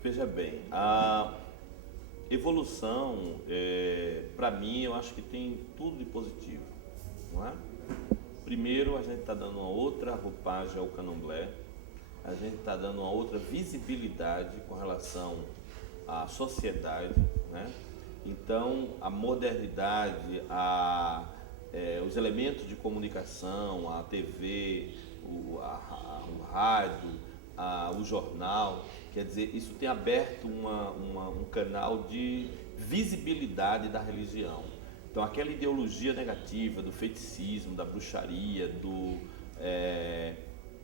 Veja bem, a evolução, para mim, eu acho que tem tudo de positivo, não é? Primeiro, a gente está dando uma outra roupagem ao candomblé, a gente está dando uma outra visibilidade com relação à sociedade, né? Então, a modernidade, os elementos de comunicação, a TV, o rádio, o jornal, quer dizer, isso tem aberto um canal de visibilidade da religião. Então, aquela ideologia negativa do feiticismo, da bruxaria,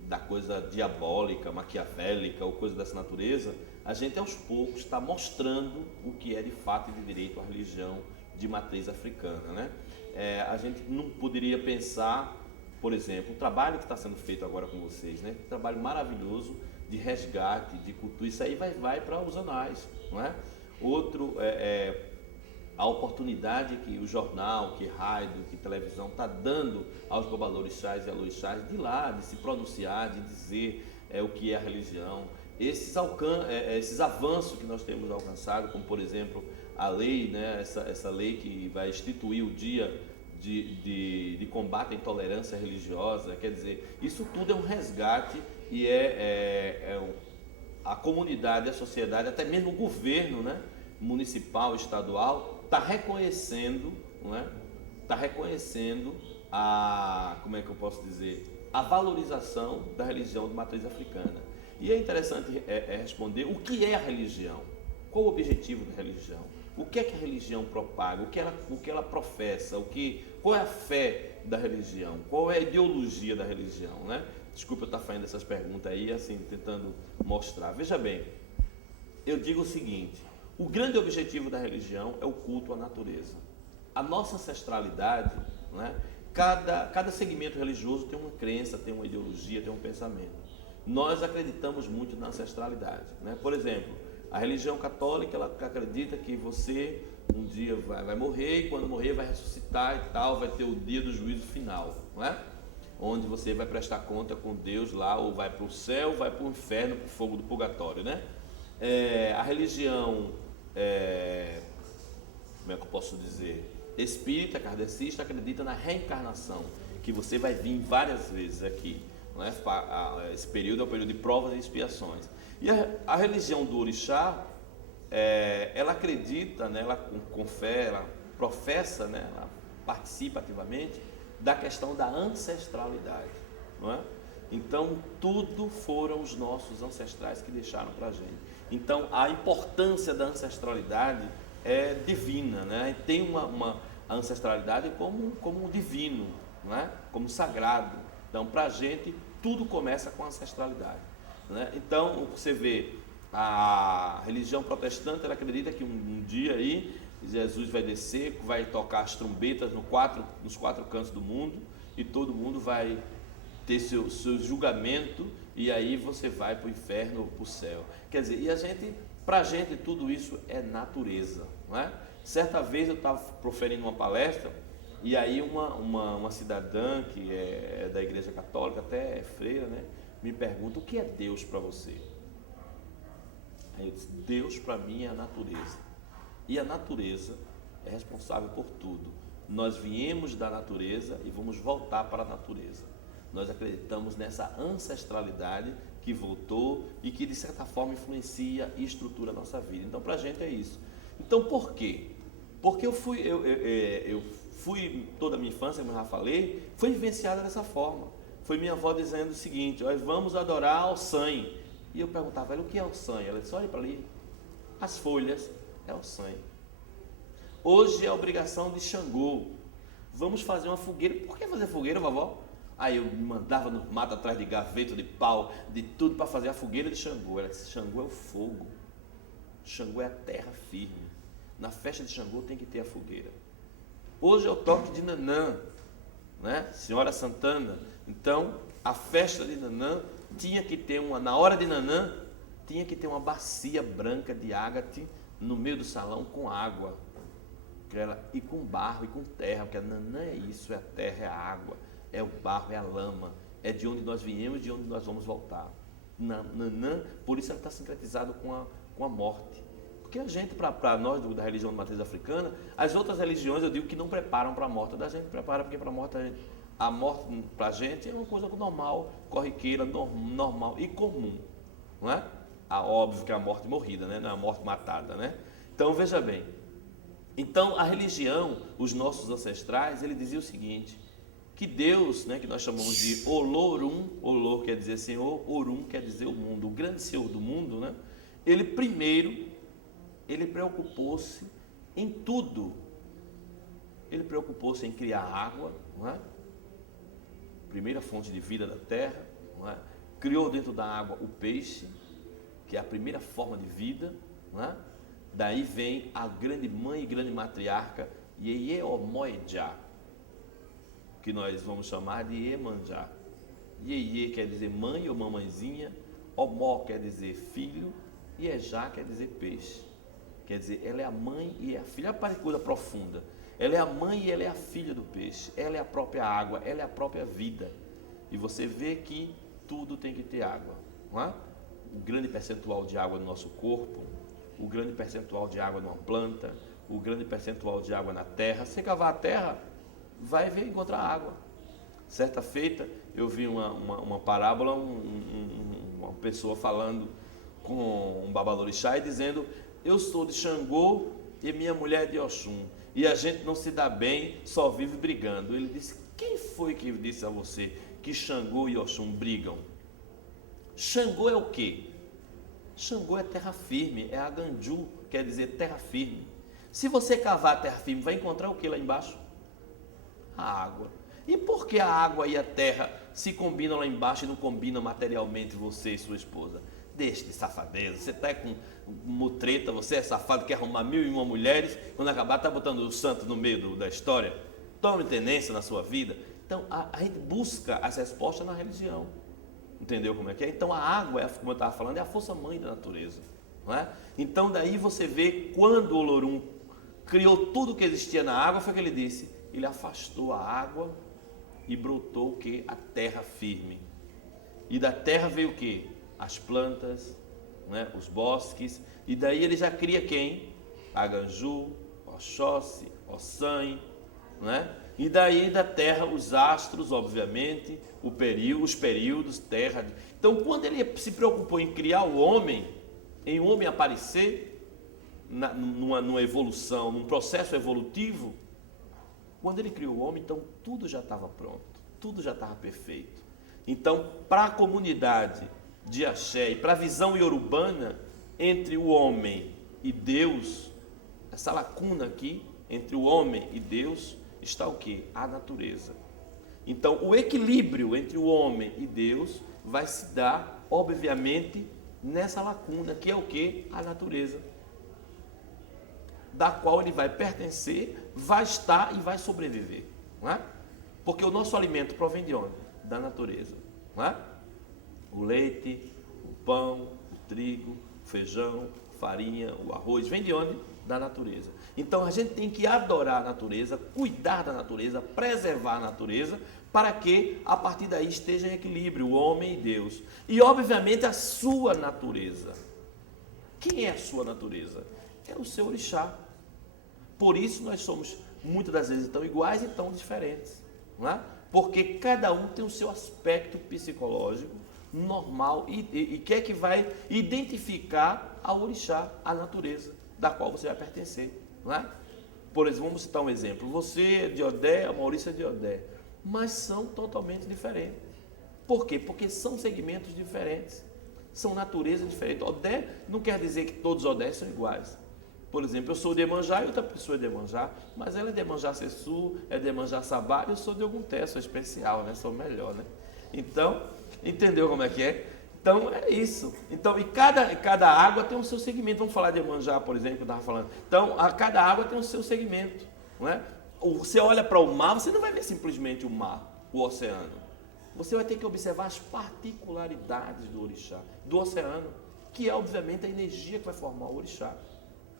da coisa diabólica, maquiavélica ou coisa dessa natureza, a gente aos poucos está mostrando o que é de fato e de direito a religião de matriz africana, né? A gente não poderia pensar, por exemplo, o trabalho que está sendo feito agora com vocês, né? Um trabalho maravilhoso de resgate, de cultura, isso aí vai para os anais, não é? Outro a oportunidade que o jornal, que rádio, que televisão está dando aos babalorixás e alorixás de lá, de se pronunciar, de dizer o que é a religião. Esses avanços que nós temos alcançado, como por exemplo a lei, né, essa lei que vai instituir o dia de combate à intolerância religiosa, quer dizer, isso tudo é um resgate e a comunidade, a sociedade, até mesmo o governo, né, municipal, estadual, está reconhecendo, não é? Está reconhecendo como é que eu posso dizer, a valorização da religião de matriz africana. E é interessante responder o que é a religião, qual o objetivo da religião, o que é que a religião propaga, o que ela professa, qual é a fé da religião, qual é a ideologia da religião, né? Desculpa eu estar fazendo essas perguntas aí, assim, tentando mostrar. Veja bem, eu digo o seguinte: o grande objetivo da religião é o culto à natureza. A nossa ancestralidade, né? Cada segmento religioso tem uma crença, tem uma ideologia, tem um pensamento. Nós acreditamos muito na ancestralidade, né? Por exemplo, a religião católica, ela acredita que você um dia vai morrer e quando morrer vai ressuscitar e tal, vai ter o dia do juízo final, não é? Onde você vai prestar conta com Deus lá, ou vai para o céu, vai para o inferno, para o fogo do purgatório, né? A religião, como é que eu posso dizer, espírita, kardecista, acredita na reencarnação, que você vai vir várias vezes aqui, não é? Esse período é o período de provas e expiações. E a religião do orixá, ela acredita, né, ela com fé, ela professa, né, ela participa ativamente da questão da ancestralidade, não é? Então, tudo foram os nossos ancestrais que deixaram para a gente. Então, a importância da ancestralidade é divina, né? Tem uma ancestralidade como divino, não é? Como sagrado. Então, para a gente, tudo começa com a ancestralidade, né? Então, você vê, a religião protestante, ela acredita que um dia aí Jesus vai descer, vai tocar as trombetas nos quatro cantos do mundo e todo mundo vai ter seu julgamento e aí você vai para o inferno ou para o céu. Quer dizer, para a gente tudo isso é natureza, não é? Certa vez eu estava proferindo uma palestra e aí uma cidadã que é da igreja católica, até é freira, né, me pergunta: o que é Deus para você? Aí eu disse: Deus para mim é a natureza. E a natureza é responsável por tudo. Nós viemos da natureza e vamos voltar para a natureza. Nós acreditamos nessa ancestralidade que voltou e que de certa forma influencia e estrutura a nossa vida. Então para a gente é isso. Então por quê? Porque eu fui toda a minha infância, como eu já falei, foi vivenciada dessa forma. Foi minha avó dizendo o seguinte: nós vamos adorar ao sangue. E eu perguntava: o que é o sangue? Ela disse: olha para ali, as folhas é o sangue. Hoje é a obrigação de Xangô. Vamos fazer uma fogueira. Por que fazer fogueira, vovó? Aí eu me mandava no mato atrás de gaveta, de pau, de tudo para fazer a fogueira de Xangô. Ela disse: Xangô é o fogo, Xangô é a terra firme. Na festa de Xangô tem que ter a fogueira. Hoje é o toque de Nanã, né? Senhora Santana. Então, a festa de Nanã tinha que ter na hora de Nanã, tinha que ter uma bacia branca de ágate no meio do salão com água. E com barro e com terra, porque a Nanã é isso, é a terra, é a água, é o barro, é a lama, é de onde nós viemos e de onde nós vamos voltar. Nanã, por isso ela está sincretizada com a morte. Porque a gente, para nós da religião de matriz africana, as outras religiões eu digo que não preparam para a morte, da gente prepara porque para a morte para a gente é uma coisa normal, corriqueira, normal e comum, não é? Óbvio que é a morte morrida, né? Não é a morte matada, né? Então veja bem, então a religião, os nossos ancestrais, ele dizia o seguinte, que Deus, né, que nós chamamos de Olorum, Olor quer dizer Senhor, Orum quer dizer o mundo, o grande Senhor do mundo, né? Ele primeiro, ele preocupou-se em tudo. Ele preocupou-se em criar água, não é? Primeira fonte de vida da terra, não é? Criou dentro da água o peixe, que é a primeira forma de vida, não é? Daí vem a grande mãe e grande matriarca Yeyeomoedja, que nós vamos chamar de Iemanjá. Yeye quer dizer mãe ou mamãezinha, Omó quer dizer filho, e Ejá quer dizer peixe. Quer dizer, ela é a mãe e é a filha. Olha a coisa profunda. Ela é a mãe e ela é a filha do peixe. Ela é a própria água, ela é a própria vida. E você vê que tudo tem que ter água, não é? O grande percentual de água no nosso corpo, o grande percentual de água numa planta, o grande percentual de água na terra. Se cavar a terra, vai ver encontrar água. Certa feita, eu vi uma parábola, uma pessoa falando com um babalorixá e dizendo: eu sou de Xangô e minha mulher é de Oxum, e a gente não se dá bem, só vive brigando. Ele disse: quem foi que disse a você que Xangô e Oxum brigam? Xangô é o quê? Xangô é terra firme, é Aganju, quer dizer terra firme. Se você cavar a terra firme, vai encontrar o que lá embaixo? A água. E por que a água e a terra se combinam lá embaixo e não combinam materialmente você e sua esposa? Deixe de safadeza, você está com mutreta, você é safado, quer arrumar 1001 mulheres, quando acabar está botando o santo no meio da história. Tome tenência na sua vida. Então a gente busca as respostas na religião. Entendeu como é que é? Então a água, como eu estava falando, é a força mãe da natureza, não é? Então daí você vê quando o Olorum criou tudo que existia na água, foi o que ele disse: ele afastou a água e brotou o que? A terra firme. E da terra veio o que? As plantas, né? Os bosques. E daí ele já cria quem? Aganju, Oxóssi, Ossan, né? E daí da terra os astros, obviamente, os períodos, terra. Então quando ele se preocupou em criar o homem, em o homem aparecer numa evolução, num processo evolutivo, quando ele criou o homem, então tudo já estava pronto, tudo já estava perfeito. Então, para a comunidade de Axé e para a visão iorubana, entre o homem e Deus, essa lacuna aqui, entre o homem e Deus, está o quê? A natureza. Então, o equilíbrio entre o homem e Deus vai se dar, obviamente, nessa lacuna, que é o quê? A natureza, da qual ele vai pertencer, vai estar e vai sobreviver, não é? Porque o nosso alimento provém de onde? Da natureza, não é? O leite, o pão, o trigo, o feijão, a farinha, o arroz, vem de onde? Da natureza. Então a gente tem que adorar a natureza, cuidar da natureza, preservar a natureza, para que a partir daí esteja em equilíbrio o homem e Deus. E obviamente a sua natureza. Quem é a sua natureza? É o seu orixá. Por isso nós somos muitas das vezes tão iguais e tão diferentes, não é? Porque cada um tem o seu aspecto psicológico normal e que é que vai identificar a orixá, a natureza da qual você vai pertencer, não é? Por exemplo, vamos citar um exemplo: você é de Odé, a Maurícia é de Odé, mas são totalmente diferentes. Por quê? Porque são segmentos diferentes, são naturezas diferentes. Odé não quer dizer que todos os Odés são iguais. Por exemplo, eu sou de Iemanjá e outra pessoa é de Iemanjá, mas ela é de Iemanjá Sessu, é de Iemanjá Sabá, eu sou de Ogunté, sou especial, né? Sou melhor, né? Então, entendeu como é que é? Então, é isso. Então, e cada água tem o seu segmento. Vamos falar de Iemanjá, por exemplo, que eu estava falando. Então, cada água tem o seu segmento, não é? Você olha para o mar, você não vai ver simplesmente o mar, o oceano. Você vai ter que observar as particularidades do orixá, do oceano, que é, obviamente, a energia que vai formar o orixá.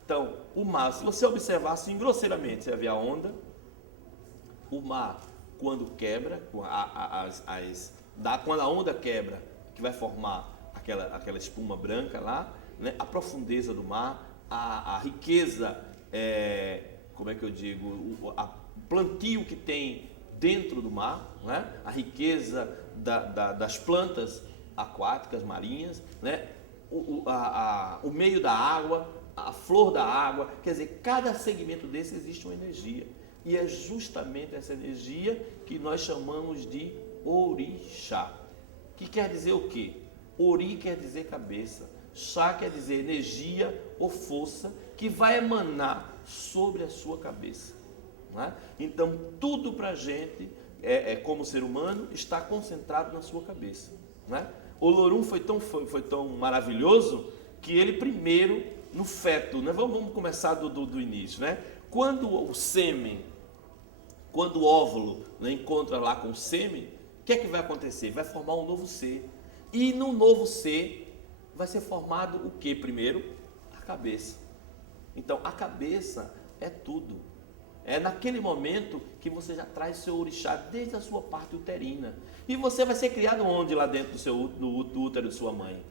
Então, o mar, se você observar assim grosseiramente, você vai ver a onda. O mar, quando quebra, quando a onda quebra, que vai formar aquela espuma branca lá, né, a profundeza do mar, a riqueza, como é que eu digo, o plantio que tem dentro do mar, né, a riqueza das plantas aquáticas, marinhas, né, o meio da água, a flor da água, quer dizer, cada segmento desse existe uma energia. E é justamente essa energia que nós chamamos de orixá. Que quer dizer o quê? Ori quer dizer cabeça, chá quer dizer energia ou força que vai emanar sobre a sua cabeça. Não é? Então, tudo para a gente, como ser humano, está concentrado na sua cabeça. Não é? O Olorum foi tão maravilhoso que ele primeiro, no feto, né? Vamos começar do início. Né? Quando o sêmen, quando o óvulo, né, encontra lá com o sêmen, o que é que vai acontecer? Vai formar um novo ser. E no novo ser vai ser formado o que primeiro? A cabeça. Então a cabeça é tudo. É naquele momento que você já traz seu orixá desde a sua parte uterina. E você vai ser criado onde lá dentro do útero de sua mãe?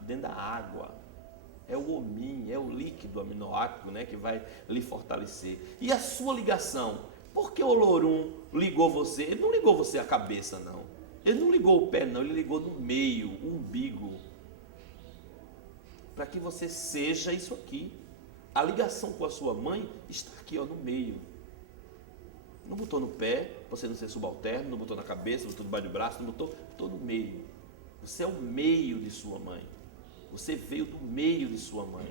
Dentro da água. É o homim, é o líquido aminoácido, né, que vai lhe fortalecer. E a sua ligação? Por que o Olorum ligou você? Ele não ligou você à cabeça, não. Ele não ligou o pé, não. Ele ligou no meio, o umbigo. Para que você seja isso aqui. A ligação com a sua mãe está aqui, ó, no meio. Não botou no pé, para você não ser subalterno, não botou na cabeça, não botou debaixo do braço, não botou no meio. Você é o meio de sua mãe. Você veio do meio de sua mãe.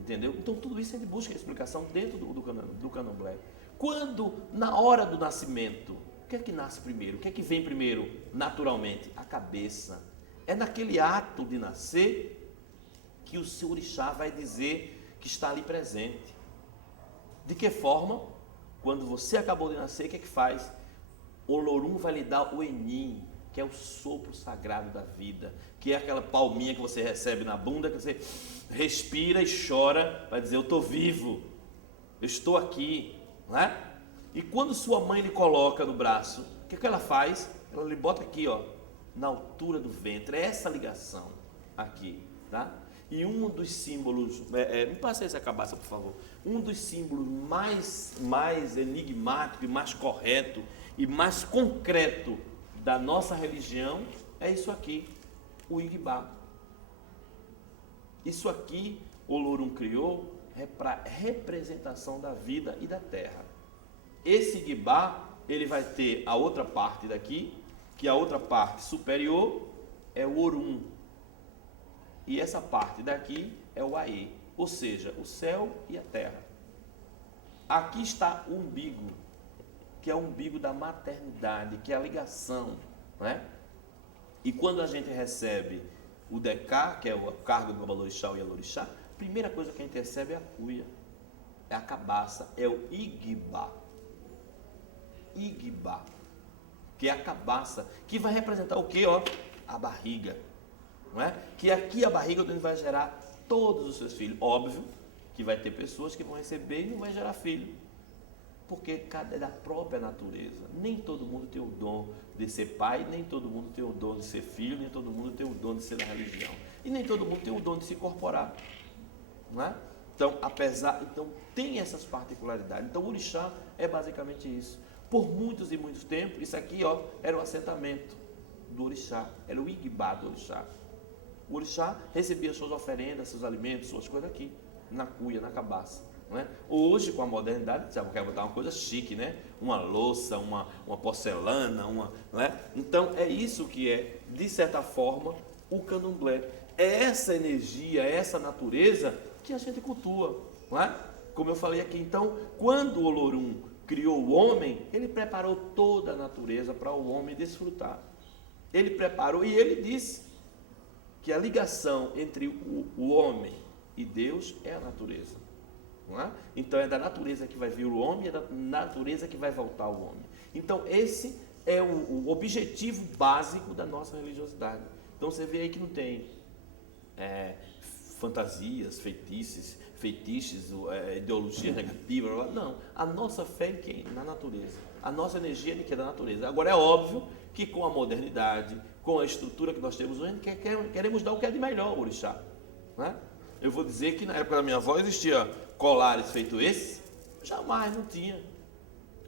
Entendeu? Então tudo isso a gente busca explicação dentro do candomblé. Quando, na hora do nascimento, o que é que nasce primeiro? O que é que vem primeiro, naturalmente? A cabeça. É naquele ato de nascer que o seu orixá vai dizer que está ali presente. De que forma? Quando você acabou de nascer, o que é que faz? O Olorum vai lhe dar o Enim, que é o sopro sagrado da vida, que é aquela palminha que você recebe na bunda, que você respira e chora para dizer, eu estou vivo, eu estou aqui. Não é? E quando sua mãe lhe coloca no braço, o que é que ela faz? Ela lhe bota aqui, ó, na altura do ventre, é essa ligação aqui, tá? E um dos símbolos, me passa essa cabaça, por favor. Um dos símbolos mais enigmático e mais correto e mais concreto da nossa religião é isso aqui, o Igbá. Isso aqui o Olorum criou para representação da vida e da terra. Esse Igbá, ele vai ter a outra parte daqui, que a outra parte superior é o Orum. E essa parte daqui é o Aê, ou seja, o céu e a terra. Aqui está o umbigo, que é o umbigo da maternidade, que é a ligação, não é? E quando a gente recebe o Decá, que é o cargo do Babalorixá e Alorixá, a primeira coisa que a gente recebe é a cuia, é a cabaça, é o Igbá. Igbá, que é a cabaça, que vai representar o que? Ó, a barriga, não é? Que aqui a barriga onde vai gerar todos os seus filhos. Óbvio que vai ter pessoas que vão receber e não vai gerar filho, porque cada é da própria natureza. Nem todo mundo tem o dom de ser pai, nem todo mundo tem o dom de ser filho, nem todo mundo tem o dom de ser da religião, e nem todo mundo tem o dom de se incorporar, não é? Então, então tem essas particularidades. Então o orixá é basicamente isso. Por muitos e muitos tempos, isso aqui, ó, era o assentamento do orixá, era o Igbá do orixá. O orixá recebia suas oferendas, seus alimentos, suas coisas aqui, na cuia, na cabaça. Não é? Hoje, com a modernidade, você quer botar uma coisa chique, né? Uma louça, uma porcelana, não é? Então, é isso que é, de certa forma, o candomblé. É essa energia, é essa natureza que a gente cultua, não é? Como eu falei aqui, então, quando o Olorum criou o homem, ele preparou toda a natureza para o homem desfrutar. Ele preparou e ele disse que a ligação entre o homem e Deus é a natureza. Não é? Então é da natureza que vai vir o homem e é da natureza que vai voltar ao homem. Então esse é o objetivo básico da nossa religiosidade. Então você vê aí que não tem fantasias, feitiços, ideologia negativa, não. A nossa fé em quem? Na natureza. A nossa energia é que é da natureza. Agora é óbvio que com a modernidade, com a estrutura que nós temos hoje, queremos dar o que é de melhor ao orixá. Não é? eu vou dizer que na época da minha avó existia colares feito esse? Jamais, não tinha.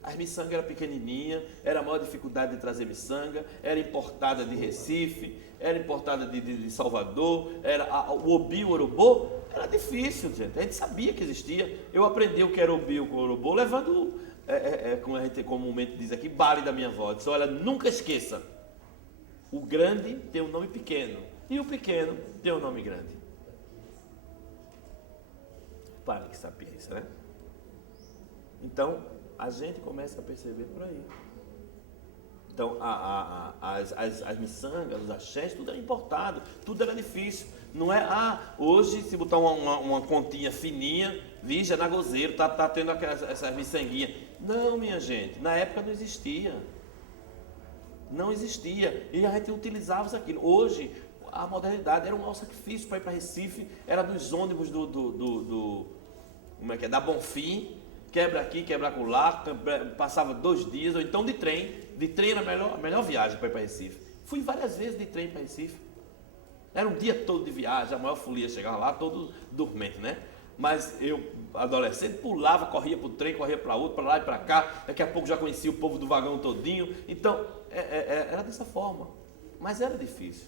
As miçangas eram pequenininha, era a maior dificuldade de trazer miçanga, era importada de Recife, era importada de Salvador, o obi, o orobô, era difícil, gente. A gente sabia que existia. Eu aprendi o que era obi, o orobô, levando, como a gente comumente diz aqui, bale da minha avó. Disse, olha, nunca esqueça, o grande tem um nome pequeno e o pequeno tem um nome grande. Para que sapiência, né? Então, a gente começa a perceber por aí. Então, as miçangas, os axés, tudo era importado, tudo era difícil. Não é, hoje, se botar uma continha fininha, vija, na gozeiro, tá tendo essas miçanguinhas. Não, minha gente, na época não existia. Não existia. E a gente utilizava aquilo. Hoje, a modernidade era um maior sacrifício para ir para Recife, era dos ônibus como é que é? Da Bonfim, quebra aqui, quebra acolá, passava 2 dias, ou então de trem. De trem era a melhor viagem para ir para Recife. Fui várias vezes de trem para Recife. Era um dia todo de viagem, a maior folia, chegava lá todo dormente, né? Mas eu, adolescente, pulava, corria para o trem, corria para outro, para lá e para cá. Daqui a pouco já conhecia o povo do vagão todinho. Então, era dessa forma. Mas era difícil,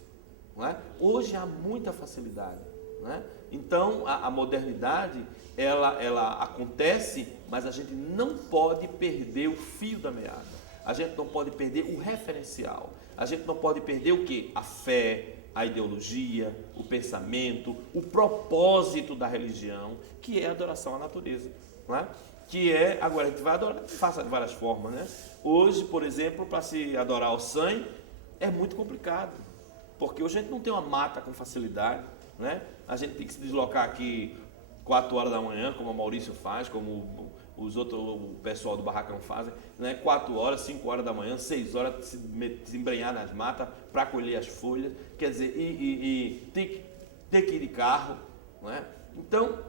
não é? Hoje há muita facilidade, não é? Então, a modernidade, ela acontece, mas a gente não pode perder o fio da meada. A gente não pode perder o referencial. A gente não pode perder o quê? A fé, a ideologia, o pensamento, o propósito da religião, que é a adoração à natureza, não é? Que é, agora a gente vai adorar, faça de várias formas, né? Hoje, por exemplo, para se adorar o sangue, é muito complicado, porque hoje a gente não tem uma mata com facilidade, né? A gente tem que se deslocar aqui 4 horas da manhã, como o Maurício faz, como o pessoal do Barracão fazem, né? 4 horas, 5 horas da manhã, 6 horas, se embrenhar nas matas para colher as folhas, quer dizer, e ter que ir de carro, não é? Então,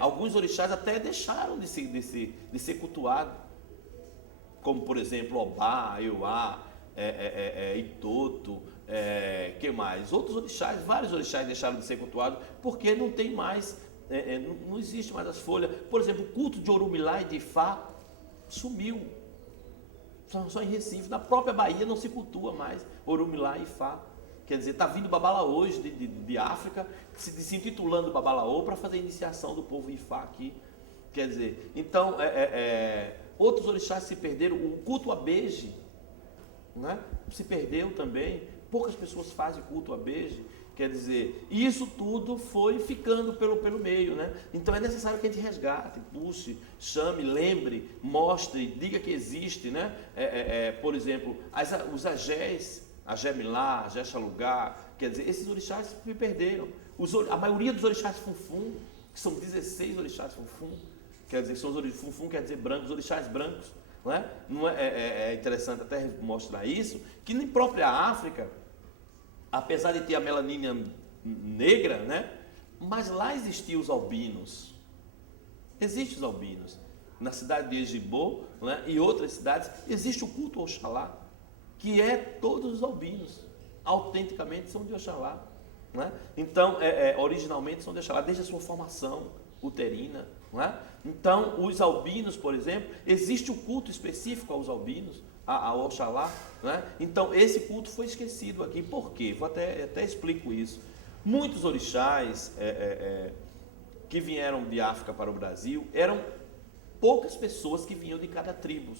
alguns orixás até deixaram de ser cultuados, como por exemplo Obá, Euá, Itoto, que mais? Outros orixás, vários orixás deixaram de ser cultuados porque não tem mais, não existe mais as folhas. Por exemplo, o culto de Orumilá e de Ifá sumiu. Só em Recife, na própria Bahia não se cultua mais Orumilá e Ifá. Quer dizer, está vindo Babalaô hoje de África, se intitulando Babalaô para fazer a iniciação do povo Ifá aqui. Quer dizer, então, outros orixás se perderam, o culto a Beje, né? Se perdeu também, poucas pessoas fazem culto a Beje, quer dizer, isso tudo foi ficando pelo meio, né? Então é necessário que a gente resgate, puxe, chame, lembre, mostre, diga que existe, né? Por exemplo, os agés, Agé Milá, Agé Xalugá, quer dizer, esses orixás se perderam. A maioria dos orixás Funfun, que são 16 orixás Funfun, quer dizer, Funfun quer dizer brancos, orixás brancos, não é? Não é interessante até mostrar isso, que nem própria África, apesar de ter a melanina negra, né? Mas lá existiam os albinos. Existem os albinos. Na cidade de Ejibô, né? E outras cidades, existe o culto ao Oxalá, que é todos os albinos, autenticamente são de Oxalá, né? Então, originalmente são de Oxalá, desde a sua formação uterina, não é? Então, os albinos, por exemplo, existe o culto específico aos albinos, ao Oxalá, né? Então, esse culto foi esquecido aqui. Por quê? Vou até explico isso. Muitos orixás que vieram de África para o Brasil, eram poucas pessoas que vinham de cada tribo,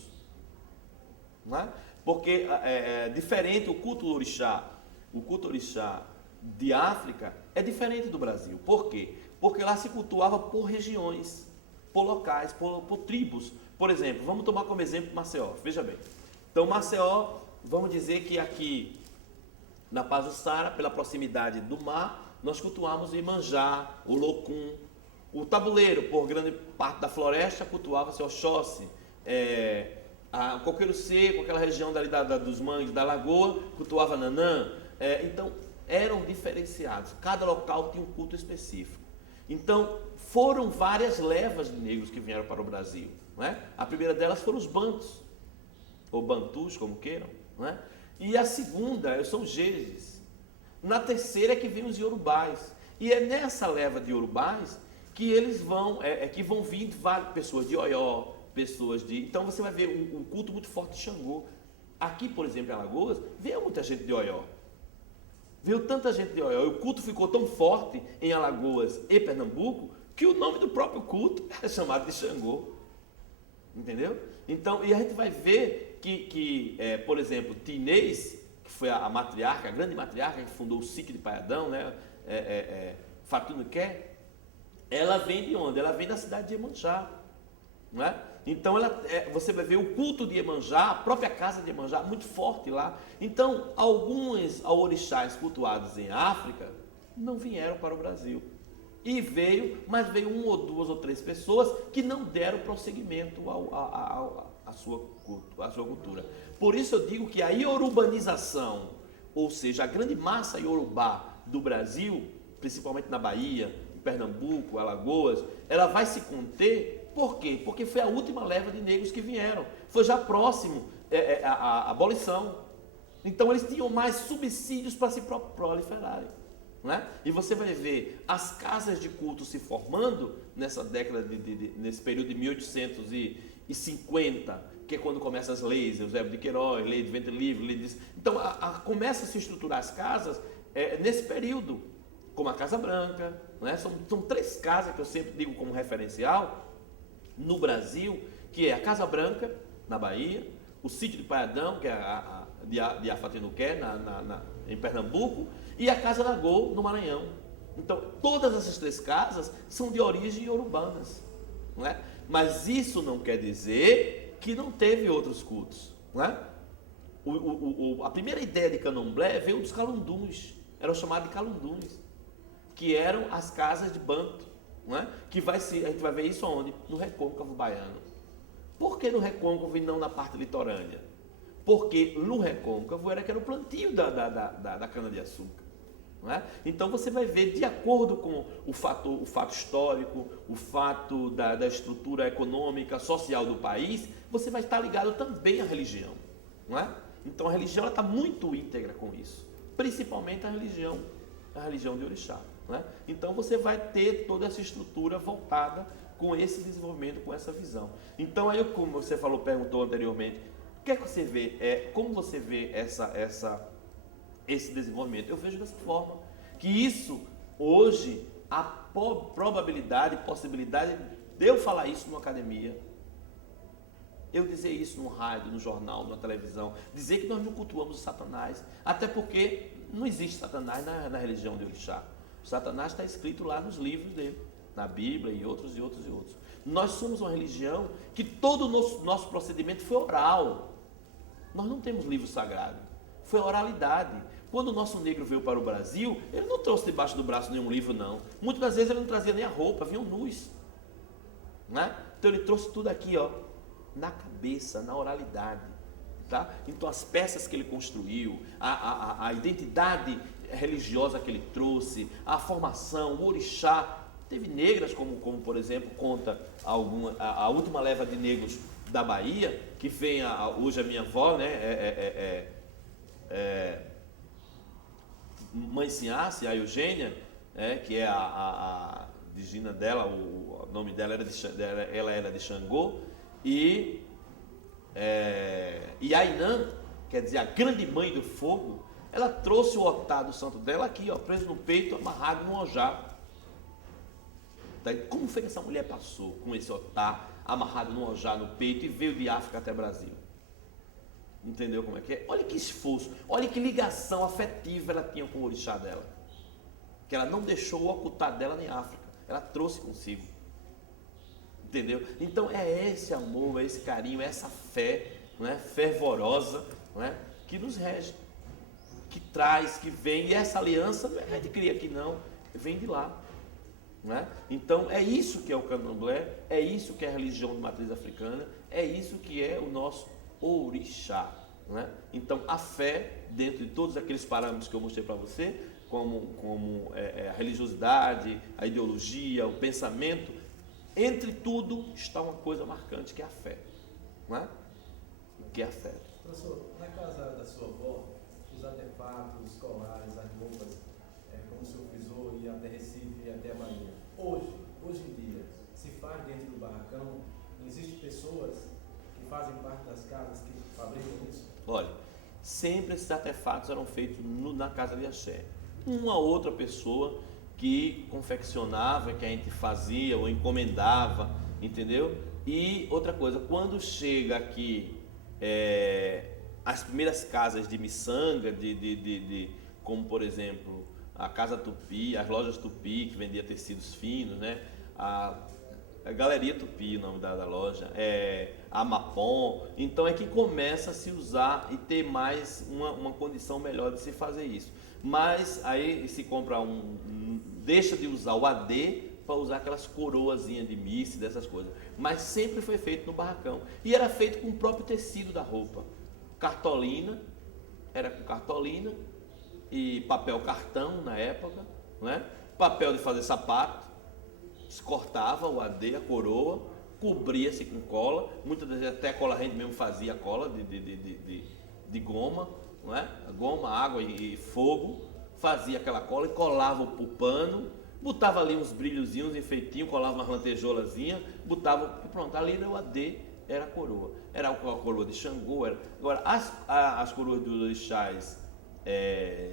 não é? Porque diferente o culto orixá de África é diferente do Brasil. Por quê? Porque lá se cultuava por regiões, por locais, por tribos. Por exemplo, vamos tomar como exemplo Maceió, veja bem. Então Maceió, vamos dizer que aqui na Pajuçara, pela proximidade do mar, nós cultuamos o Imanjá, o Locum. O tabuleiro, por grande parte da floresta, cultuava-se Oxóssi. A Coqueiro Seco, aquela região dali dos mangues, da lagoa, cultuava Nanã. Então, eram diferenciados. Cada local tinha um culto específico. Então, foram várias levas de negros que vieram para o Brasil, não é? A primeira delas foram os bantos, ou bantus, como queiram, não é? E a segunda são os jejes. Na terceira é que vêm os iorubás. E é nessa leva de Iorubás que eles que vão vir várias pessoas de Oió, pessoas de... Então você vai ver um culto muito forte de Xangô. Aqui, por exemplo, em Alagoas, veio muita gente de Oió. Veio tanta gente de Oió. E o culto ficou tão forte em Alagoas e Pernambuco que o nome do próprio culto é chamado de Xangô. Entendeu? Então, e a gente vai ver que por exemplo, Tinês, que foi a matriarca, a grande matriarca que fundou o SIC de Paiadão, né? Fatunuqué, ela vem de onde? Ela vem da cidade de Iemanjá, não é? Então você vai ver o culto de Iemanjá, a própria casa de Iemanjá, muito forte lá. Então, alguns orixás cultuados em África não vieram para o Brasil. Mas veio uma ou duas ou três pessoas que não deram prosseguimento à sua cultura. Por isso eu digo que a iorubanização, ou seja, a grande massa iorubá do Brasil, principalmente na Bahia, em Pernambuco, Alagoas, ela vai se conter. Por quê? Porque foi a última leva de negros que vieram. Foi já próximo a abolição. Então eles tinham mais subsídios para se proliferarem. Né? E você vai ver as casas de culto se formando nessa década, nesse período de 1850, que é quando começam as leis, Eusébio de Queiroz, lei de ventre livre, lei disso. Então começa a se estruturar as casas nesse período, como a Casa Branca, né? São três casas que eu sempre digo como referencial no Brasil, que é a Casa Branca, na Bahia, o sítio de Paiadão, que é de Afatinuqué, em Pernambuco, e a Casa Nagô, no Maranhão. Então, todas essas três casas são de origem iorubana, não é? Mas isso não quer dizer que não teve outros cultos, não é? A primeira ideia de candomblé veio dos calunduns, eram chamados de calunduns, que eram as casas de banto, não é? A gente vai ver isso onde? No recôncavo baiano. Por que no recôncavo e não na parte litorânea? Porque no recôncavo era o plantio da cana-de-açúcar. Não é? Então você vai ver, de acordo com o fato histórico, o fato da estrutura econômica, social do país, você vai estar ligado também à religião. Não é? Então a religião está muito íntegra com isso, principalmente a religião de Orixá. Não é? Então você vai ter toda essa estrutura voltada com esse desenvolvimento, com essa visão. Então aí, como você perguntou anteriormente, o que é que você vê? Como você vê esse desenvolvimento? Eu vejo dessa forma, que isso, hoje, a probabilidade, possibilidade de eu falar isso numa academia, eu dizer isso no rádio, no jornal, na televisão, dizer que nós não cultuamos o Satanás, até porque não existe Satanás na religião de Orixá. O Satanás está escrito lá nos livros dele, na Bíblia e outros. Nós somos uma religião que todo o nosso procedimento foi oral. Nós não temos livro sagrado, foi oralidade. Quando o nosso negro veio para o Brasil, ele não trouxe debaixo do braço nenhum livro, não. Muitas das vezes ele não trazia nem a roupa, vinham nus. Né? Então ele trouxe tudo aqui, ó, na cabeça, na oralidade. Tá? Então as peças que ele construiu, a identidade religiosa que ele trouxe, a formação, o orixá. Teve negras, como por exemplo, conta a última leva de negros da Bahia, que vem hoje a minha avó, né? Mãe Sinhace, a Eugênia, que é a digina dela, o nome dela ela era de Xangô, e Ainã, quer dizer, a grande mãe do fogo, ela trouxe o otá do santo dela aqui, ó, preso no peito, amarrado no ojá. Como foi que essa mulher passou com esse otá amarrado no ojá no peito e veio de África até Brasil? Entendeu como é que é? Olha que esforço, olha que ligação afetiva ela tinha com o orixá dela. Que ela não deixou o ocultar dela em África, ela trouxe consigo. Entendeu? Então é esse amor, é esse carinho, é essa fé, não é? Fervorosa, não é? Que nos rege, que traz, que vem, e essa aliança não é de cria aqui não, vem de lá. Não é? Então é isso que é o candomblé, é isso que é a religião de matriz africana, é isso que é o nosso orixá. Não é? Então a fé, dentro de todos aqueles parâmetros que eu mostrei para você, como a religiosidade, a ideologia, o pensamento, entre tudo está uma coisa marcante, que é a fé. Não é? Que é a fé. Professor, na casa da sua avó, os artefatos, os colares, as roupas, como o senhor frisou, e a até Recife e até a Bahia. Hoje em dia, se faz dentro do barracão, existem pessoas que fazem parte das casas que fabricam isso? Olha, sempre esses artefatos eram feitos na casa de axé. Uma outra pessoa que confeccionava, que a gente fazia ou encomendava, entendeu? E outra coisa, quando chega aqui as primeiras casas de miçanga, como por exemplo a Casa Tupi, as lojas Tupi, que vendia tecidos finos, né? A Galeria Tupi, o nome da loja, a Mapom. Então é que começa a se usar e ter mais uma condição melhor de se fazer isso. Mas aí se compra deixa de usar o AD para usar aquelas coroazinhas de missa, dessas coisas. Mas sempre foi feito no barracão. E era feito com o próprio tecido da roupa. Cartolina, era com cartolina e papel cartão na época, né? Papel de fazer sapato, se cortava o AD, a coroa, cobria-se com cola, muitas vezes até a cola a gente mesmo fazia a cola de goma, não é? Goma, água e fogo, fazia aquela cola e colava o pano, botava ali uns brilhozinhos, enfeitinhos, colava uma lantejoulazinha, botava e pronto, ali era o AD, era a coroa. Era a coroa de Xangô. Agora, as coroas dos orixás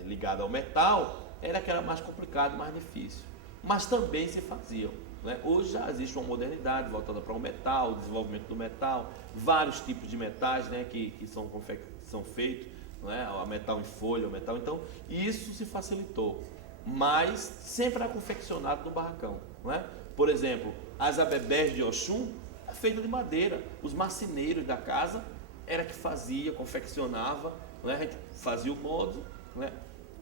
ligadas ao metal, era que era mais complicado, mais difícil. Mas também se faziam. Né? Hoje já existe uma modernidade voltada para o metal, o desenvolvimento do metal, vários tipos de metais, né, que são feitos, né, o metal em folha, o metal. Então, isso se facilitou. Mas sempre era confeccionado no barracão. Né? Por exemplo, as abebés de Oxum é feita de madeira. Os marceneiros da casa era que fazia, confeccionava, né? A gente fazia o modo. Né?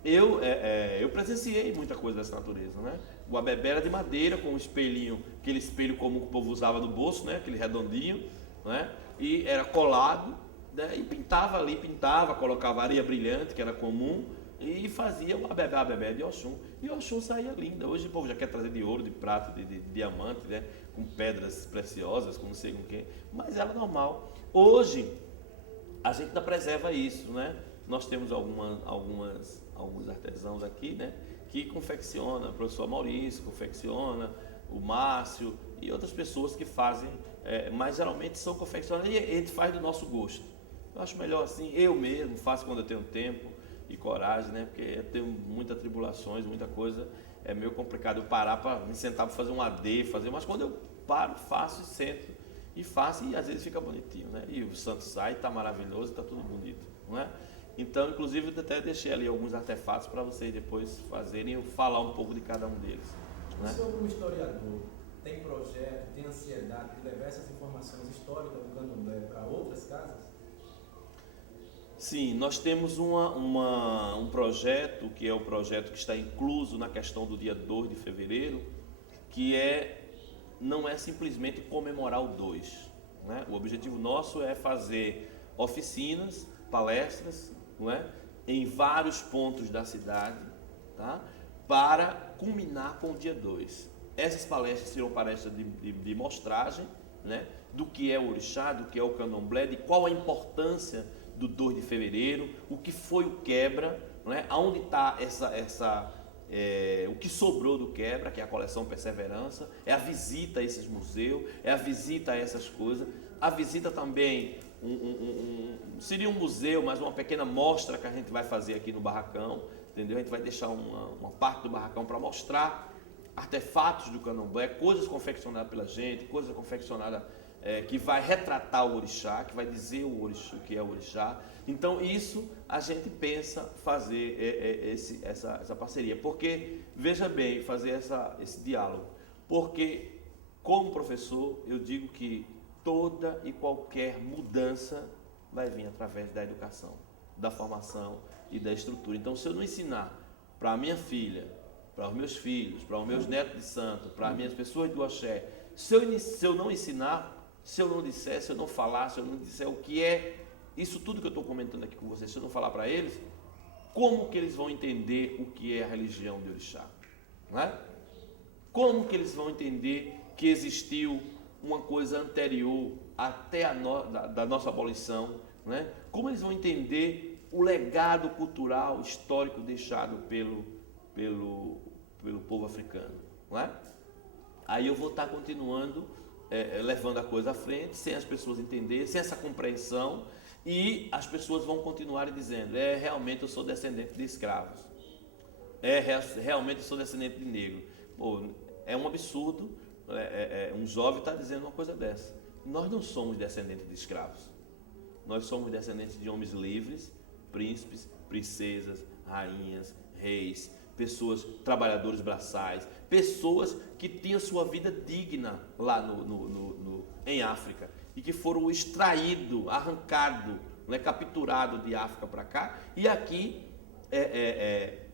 Eu presenciei muita coisa dessa natureza, né? O abebé era de madeira, com um espelhinho, aquele espelho comum que o povo usava no bolso, né? Aquele redondinho, né? E era colado, né? E pintava, colocava areia brilhante, que era comum, e fazia o abebé de Oxum. E Oxum saía linda. Hoje o povo já quer trazer de ouro, de prata, de diamante, né? Com pedras preciosas, com não sei com o quê, mas era normal. Hoje, a gente ainda preserva isso, né? Nós temos alguns artesãos aqui, né, que confecciona, o professor Maurício confecciona, o Márcio e outras pessoas que fazem, mas geralmente são confeccionadas e a gente faz do nosso gosto. Eu acho melhor assim, eu mesmo faço quando eu tenho tempo e coragem, né, porque eu tenho muitas tribulações, muita coisa, é meio complicado eu parar para me sentar para fazer um AD, mas quando eu paro, faço e sento e faço e às vezes fica bonitinho, né, e o santo sai, está maravilhoso, está tudo bonito, não é? Então, inclusive, eu até deixei ali alguns artefatos para vocês depois fazerem e falar um pouco de cada um deles. Né? O senhor, como historiador, tem projeto, tem ansiedade de levar essas informações históricas do candomblé para outras casas? Sim, nós temos um projeto, que é o projeto que está incluso na questão do dia 2 de fevereiro, que não é simplesmente comemorar o 2. Né? O objetivo nosso é fazer oficinas, palestras, não é? Em vários pontos da cidade, tá? Para culminar com o dia 2. Essas palestras serão palestras de mostragem, né? Do que é o orixá, do que é o candomblé, de qual a importância do 2 de fevereiro, o que foi o quebra, né? Aonde está o que sobrou do quebra, que é a coleção Perseverança, é a visita a esses museus, é a visita a essas coisas, a visita também seria um museu, mas uma pequena mostra que a gente vai fazer aqui no barracão, entendeu? A gente vai deixar uma parte do barracão para mostrar artefatos do candomblé, coisas confeccionadas pela gente, coisas confeccionadas que vai retratar o orixá, que vai dizer o que é o orixá. Então isso a gente pensa fazer essa parceria, porque, veja bem, fazer esse diálogo, porque como professor eu digo que toda e qualquer mudança vai vir através da educação, da formação e da estrutura. Então, se eu não ensinar para a minha filha, para os meus filhos, para os meus netos de santo, para as minhas pessoas do axé, se eu não ensinar, se eu não disser, se eu não falar, se eu não disser o que é isso tudo que eu estou comentando aqui com vocês, se eu não falar para eles, como que eles vão entender o que é a religião de orixá? Não é? Como que eles vão entender que existiu uma coisa anterior até da nossa abolição, né? Como eles vão entender o legado cultural, histórico deixado pelo povo africano, não é? Aí eu vou estar continuando levando a coisa à frente, sem as pessoas entenderem, sem essa compreensão, e as pessoas vão continuar dizendo, realmente eu sou descendente de escravos, realmente eu sou descendente de negro. Pô, é um absurdo, um jovem está dizendo uma coisa dessa. Nós não somos descendentes de escravos, nós somos descendentes de homens livres, príncipes, princesas, rainhas, reis, pessoas, trabalhadores braçais, pessoas que tinham sua vida digna lá em África e que foram extraídos, arrancados, né, capturados de África para cá, e aqui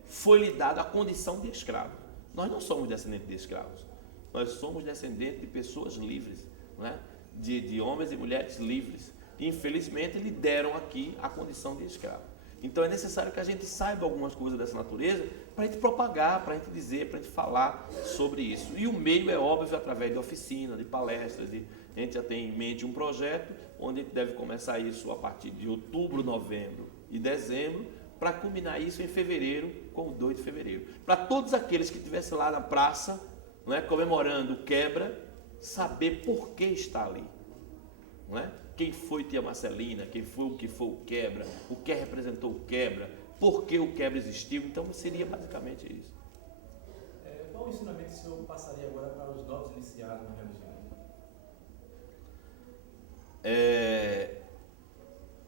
foi lhe dada a condição de escravo. Nós não somos descendentes de escravos, nós somos descendentes de pessoas livres, né, de homens e mulheres livres, e infelizmente lhe deram aqui a condição de escravo. Então é necessário que a gente saiba algumas coisas dessa natureza para a gente propagar, para a gente dizer, para a gente falar sobre isso. E o meio é óbvio através de oficina, de palestras. A gente já tem em mente um projeto onde a gente deve começar isso a partir de outubro, novembro e dezembro, para culminar isso em fevereiro, com o 2 de fevereiro. Para todos aqueles que estivessem lá na praça, não é, comemorando o quebra, saber por que está ali. Não é? Quem foi tia Marcelina, quem foi o que foi o quebra, o que representou o quebra, por que o quebra existiu. Então seria basicamente isso. Qual ensinamento o senhor passaria agora para os novos iniciados na religião?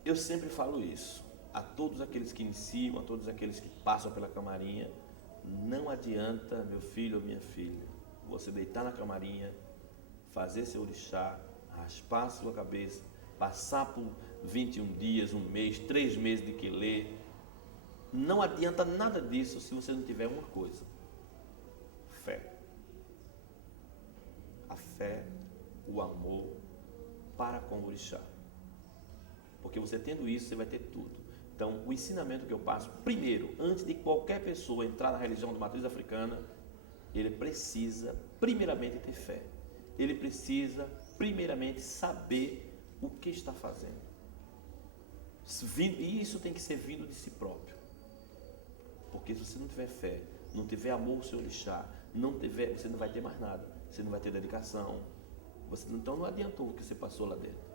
Eu sempre falo isso a todos aqueles que iniciam, a todos aqueles que passam pela camarinha. Não adianta, meu filho ou minha filha, você deitar na camarinha, fazer seu orixá, raspar a sua cabeça, passar por 21 dias, um mês, 3 meses de quelê. Não adianta nada disso se você não tiver uma coisa: fé. A fé, o amor para com o orixá. Porque você tendo isso, você vai ter tudo. Então, o ensinamento que eu passo, primeiro, antes de qualquer pessoa entrar na religião de matriz africana, ele precisa, primeiramente, ter fé. Ele precisa, primeiramente, saber o que está fazendo. E isso tem que ser vindo de si próprio. Porque se você não tiver fé, não tiver amor ao seu orixá, você não vai ter mais nada. Você não vai ter dedicação. Então não adiantou o que você passou lá dentro.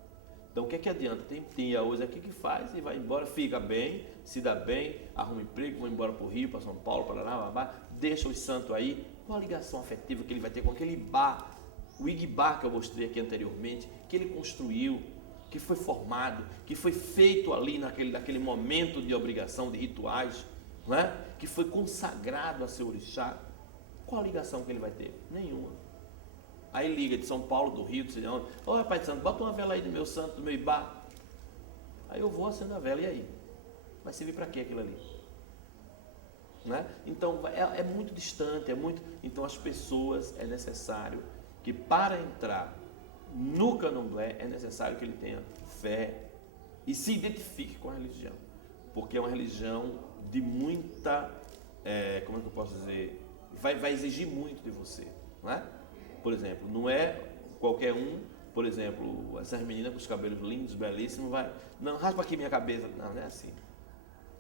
Então o que é que adianta? Tem hoje aqui que faz e vai embora, fica bem, se dá bem, arruma emprego, vai embora para o Rio, para São Paulo, para lá, deixa os santos aí. Qual a ligação afetiva que ele vai ter com aquele bar, o Igbar que eu mostrei aqui anteriormente, que ele construiu, que foi formado, que foi feito ali naquele momento de obrigação, de rituais, né? Que foi consagrado a seu orixá? Qual a ligação que ele vai ter? Nenhuma. Aí liga de São Paulo, do Rio, de onde. Ô Pai de Santo, bota uma vela aí do meu santo, do meu Ibá. Aí eu vou acendo a vela, e aí? Vai servir para quê aquilo ali? Né? Então é muito distante, então as pessoas, é necessário que para entrar no candomblé é necessário que ele tenha fé e se identifique com a religião, porque é uma religião de muita, como é que eu posso dizer, vai exigir muito de você, não é? Por exemplo, não é qualquer um, por exemplo, essas meninas com os cabelos lindos, belíssimos, não, raspa aqui minha cabeça, não é assim,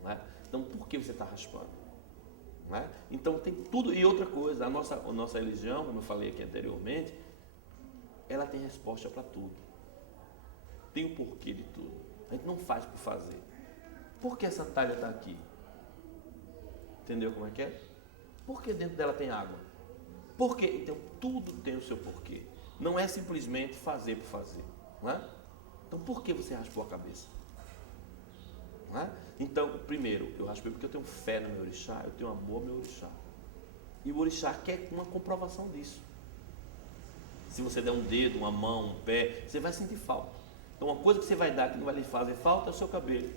não é? Então por que você está raspando? Não é? Então tem tudo. E outra coisa, a nossa religião, como eu falei aqui anteriormente, ela tem resposta para tudo, tem o porquê de tudo. A gente não faz por fazer. Por que essa talha está aqui? Entendeu como é que é? Porque dentro dela tem água. Por quê? Então tudo tem o seu porquê. Não é simplesmente fazer por fazer, não é? Então por que você raspou a cabeça? Não é? Então, primeiro, eu raspei porque eu tenho fé no meu orixá, eu tenho amor ao meu orixá. E o orixá quer uma comprovação disso. Se você der um dedo, uma mão, um pé, você vai sentir falta. Então, uma coisa que você vai dar que não vai lhe fazer falta é o seu cabelo.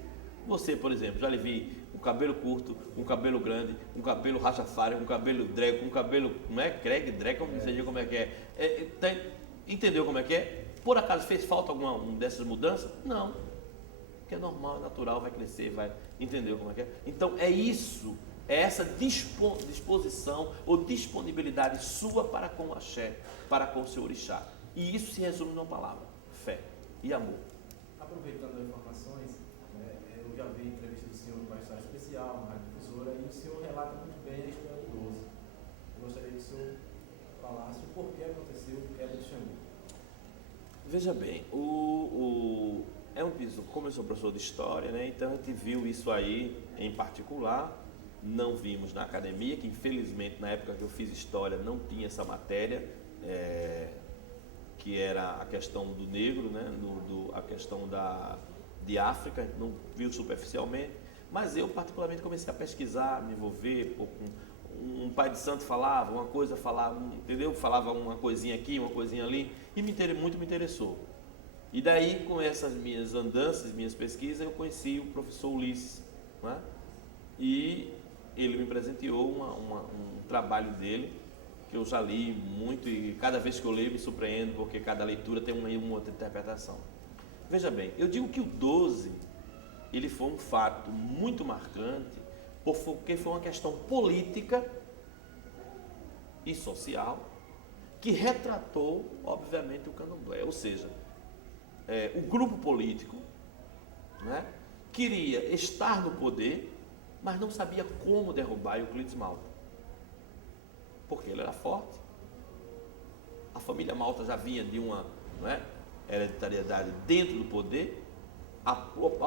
Você, por exemplo, já lhe vi um cabelo curto, um cabelo grande, um cabelo rastafari, um cabelo drag, um cabelo, não é? Drag, eu não sei como é que é. Entendeu como é que é? Por acaso fez falta alguma dessas mudanças? Não. Porque é normal, é natural, vai crescer, vai. Entendeu como é que é? Então é isso, é essa disposição ou disponibilidade sua para com o axé, para com o seu orixá. E isso se resume numa palavra: fé e amor. Aproveitando as informações, eu já vi entrevista do senhor com a História Especial, na Rádio Difusora, e o senhor relata muito bem a história do 12. gostaria que o senhor falasse o porquê aconteceu o quebra de Xangô. Veja bem, é um piso, como eu sou professor de história, né, então a gente viu isso aí em particular, não vimos na academia, que infelizmente na época que eu fiz história não tinha essa matéria, que era a questão do negro, né, a questão de África, a gente não viu superficialmente, mas eu particularmente comecei a pesquisar, me envolver, um pai de santo falava uma coisa, entendeu? Falava uma coisinha aqui, uma coisinha ali, e muito me interessou. E daí, com essas minhas andanças, minhas pesquisas, eu conheci o professor Ulisses, né? E ele me presenteou um trabalho dele, que eu já li muito, e cada vez que eu leio me surpreendo, porque cada leitura tem uma outra interpretação. Veja bem, eu digo que o 12, ele foi um fato muito marcante, porque foi uma questão política e social que retratou, obviamente, o candomblé. Ou seja, o grupo político, né, queria estar no poder, mas não sabia como derrubar Euclides Malta, porque ele era forte. A família Malta já vinha de uma, né, hereditariedade dentro do poder. A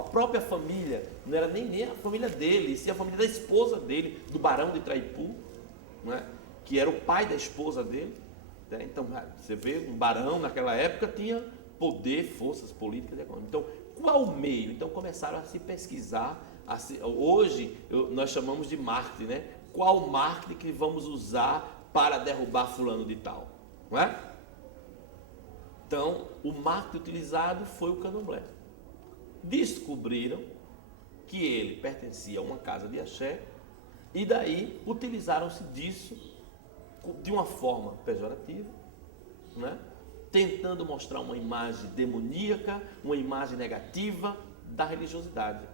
própria família, não era nem a família dele, sim a família da esposa dele, do barão de Traipu, né, que era o pai da esposa dele, né? Então, você vê, um barão naquela época tinha poder, forças políticas e econômicas. Então, qual o meio? Então, começaram a se pesquisar, hoje nós chamamos de marketing, né? Qual marketing que vamos usar para derrubar fulano de tal, não é? Então, o marketing utilizado foi o candomblé. Descobriram que ele pertencia a uma casa de axé e daí utilizaram-se disso de uma forma pejorativa, né? Tentando mostrar uma imagem demoníaca, uma imagem negativa da religiosidade.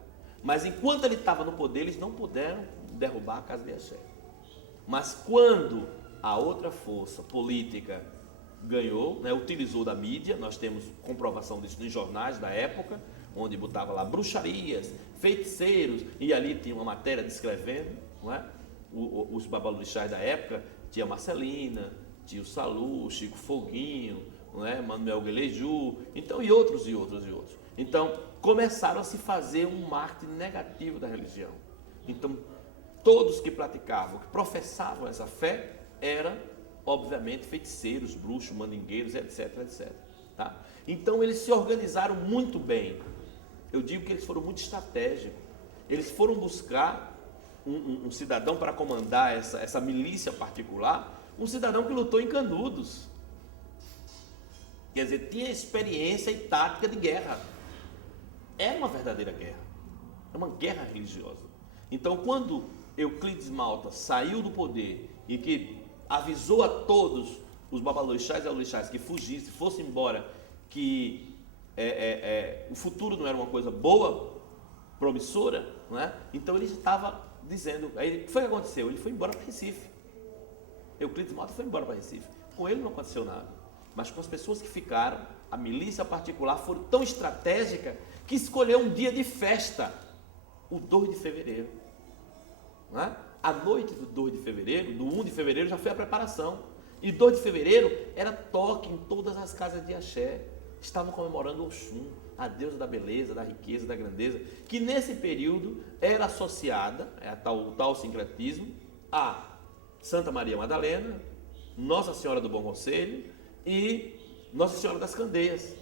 Mas enquanto ele estava no poder, eles não puderam derrubar a casa de axé. Mas quando a outra força política ganhou, né, utilizou da mídia, nós temos comprovação disso nos jornais da época, onde botava lá bruxarias, feiticeiros, e ali tinha uma matéria descrevendo, não é? Os babalorixás da época, tinha Marcelina, tinha o Salu, Chico Foguinho, não é? Manuel Gueleju, então, e outros. Então, começaram a se fazer um marketing negativo da religião. Então, todos que praticavam, que professavam essa fé, eram, obviamente, feiticeiros, bruxos, mandingueiros, etc. Tá? Então, eles se organizaram muito bem. Eu digo que eles foram muito estratégicos. Eles foram buscar um cidadão para comandar essa milícia particular, um cidadão que lutou em Canudos. Quer dizer, tinha experiência e tática de guerra. Era uma verdadeira guerra. É uma guerra religiosa. Então, quando Euclides Malta saiu do poder e que avisou a todos os babalorixás e alorixás que fugissem, fossem embora, que o futuro não era uma coisa boa, promissora, não é? Então ele estava dizendo, aí o que foi que aconteceu? Ele foi embora para Recife. Euclides Malta foi embora para Recife. Com ele não aconteceu nada, mas com as pessoas que ficaram, a milícia particular foi tão estratégica que escolheu um dia de festa, o 2 de fevereiro. Não é? A noite do 2 de fevereiro, do 1 de fevereiro já foi a preparação. E 2 de fevereiro era toque em todas as casas de axé. Estavam comemorando Oxum, a deusa da beleza, da riqueza, da grandeza, que nesse período era associada, o tal sincretismo, a Santa Maria Madalena, Nossa Senhora do Bom Conselho e Nossa Senhora das Candeias.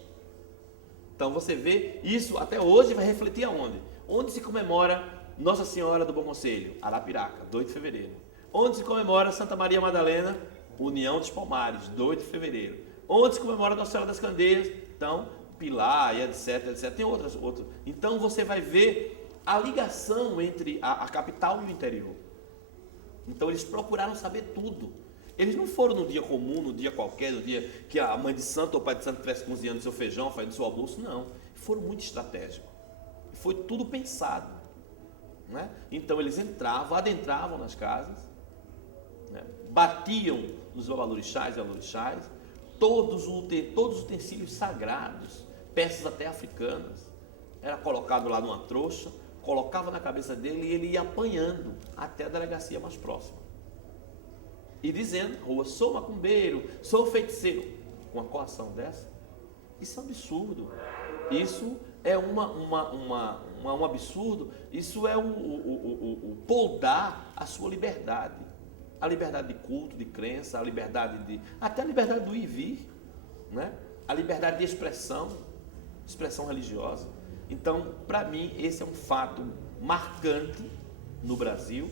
Então você vê, isso até hoje vai refletir aonde? Onde se comemora Nossa Senhora do Bom Conselho? Arapiraca, 2 de fevereiro. Onde se comemora Santa Maria Madalena? União dos Palmares, 2 de fevereiro. Onde se comemora Nossa Senhora das Candeias? Então, Pilar, etc. Tem outras. Então você vai ver a ligação entre a capital e o interior. Então eles procuraram saber tudo. Eles não foram no dia comum, no dia qualquer, no dia que a mãe de santo ou o pai de santo estivesse cozinhando seu feijão, fazendo seu almoço, não. Foram muito estratégicos. Foi tudo pensado. Né? Então eles adentravam nas casas, né? Batiam nos babalorixás e alorixás, todos os utensílios sagrados, peças até africanas, era colocado lá numa trouxa, colocava na cabeça dele e ele ia apanhando até a delegacia mais próxima. e dizendo na rua, sou macumbeiro, sou feiticeiro. Com uma coação dessa, isso é um absurdo. Isso é um absurdo. Isso é o podar a sua liberdade. A liberdade de culto, de crença, a liberdade até a liberdade do ir e vir, né? A liberdade de expressão religiosa. Então, para mim, esse é um fato marcante no Brasil,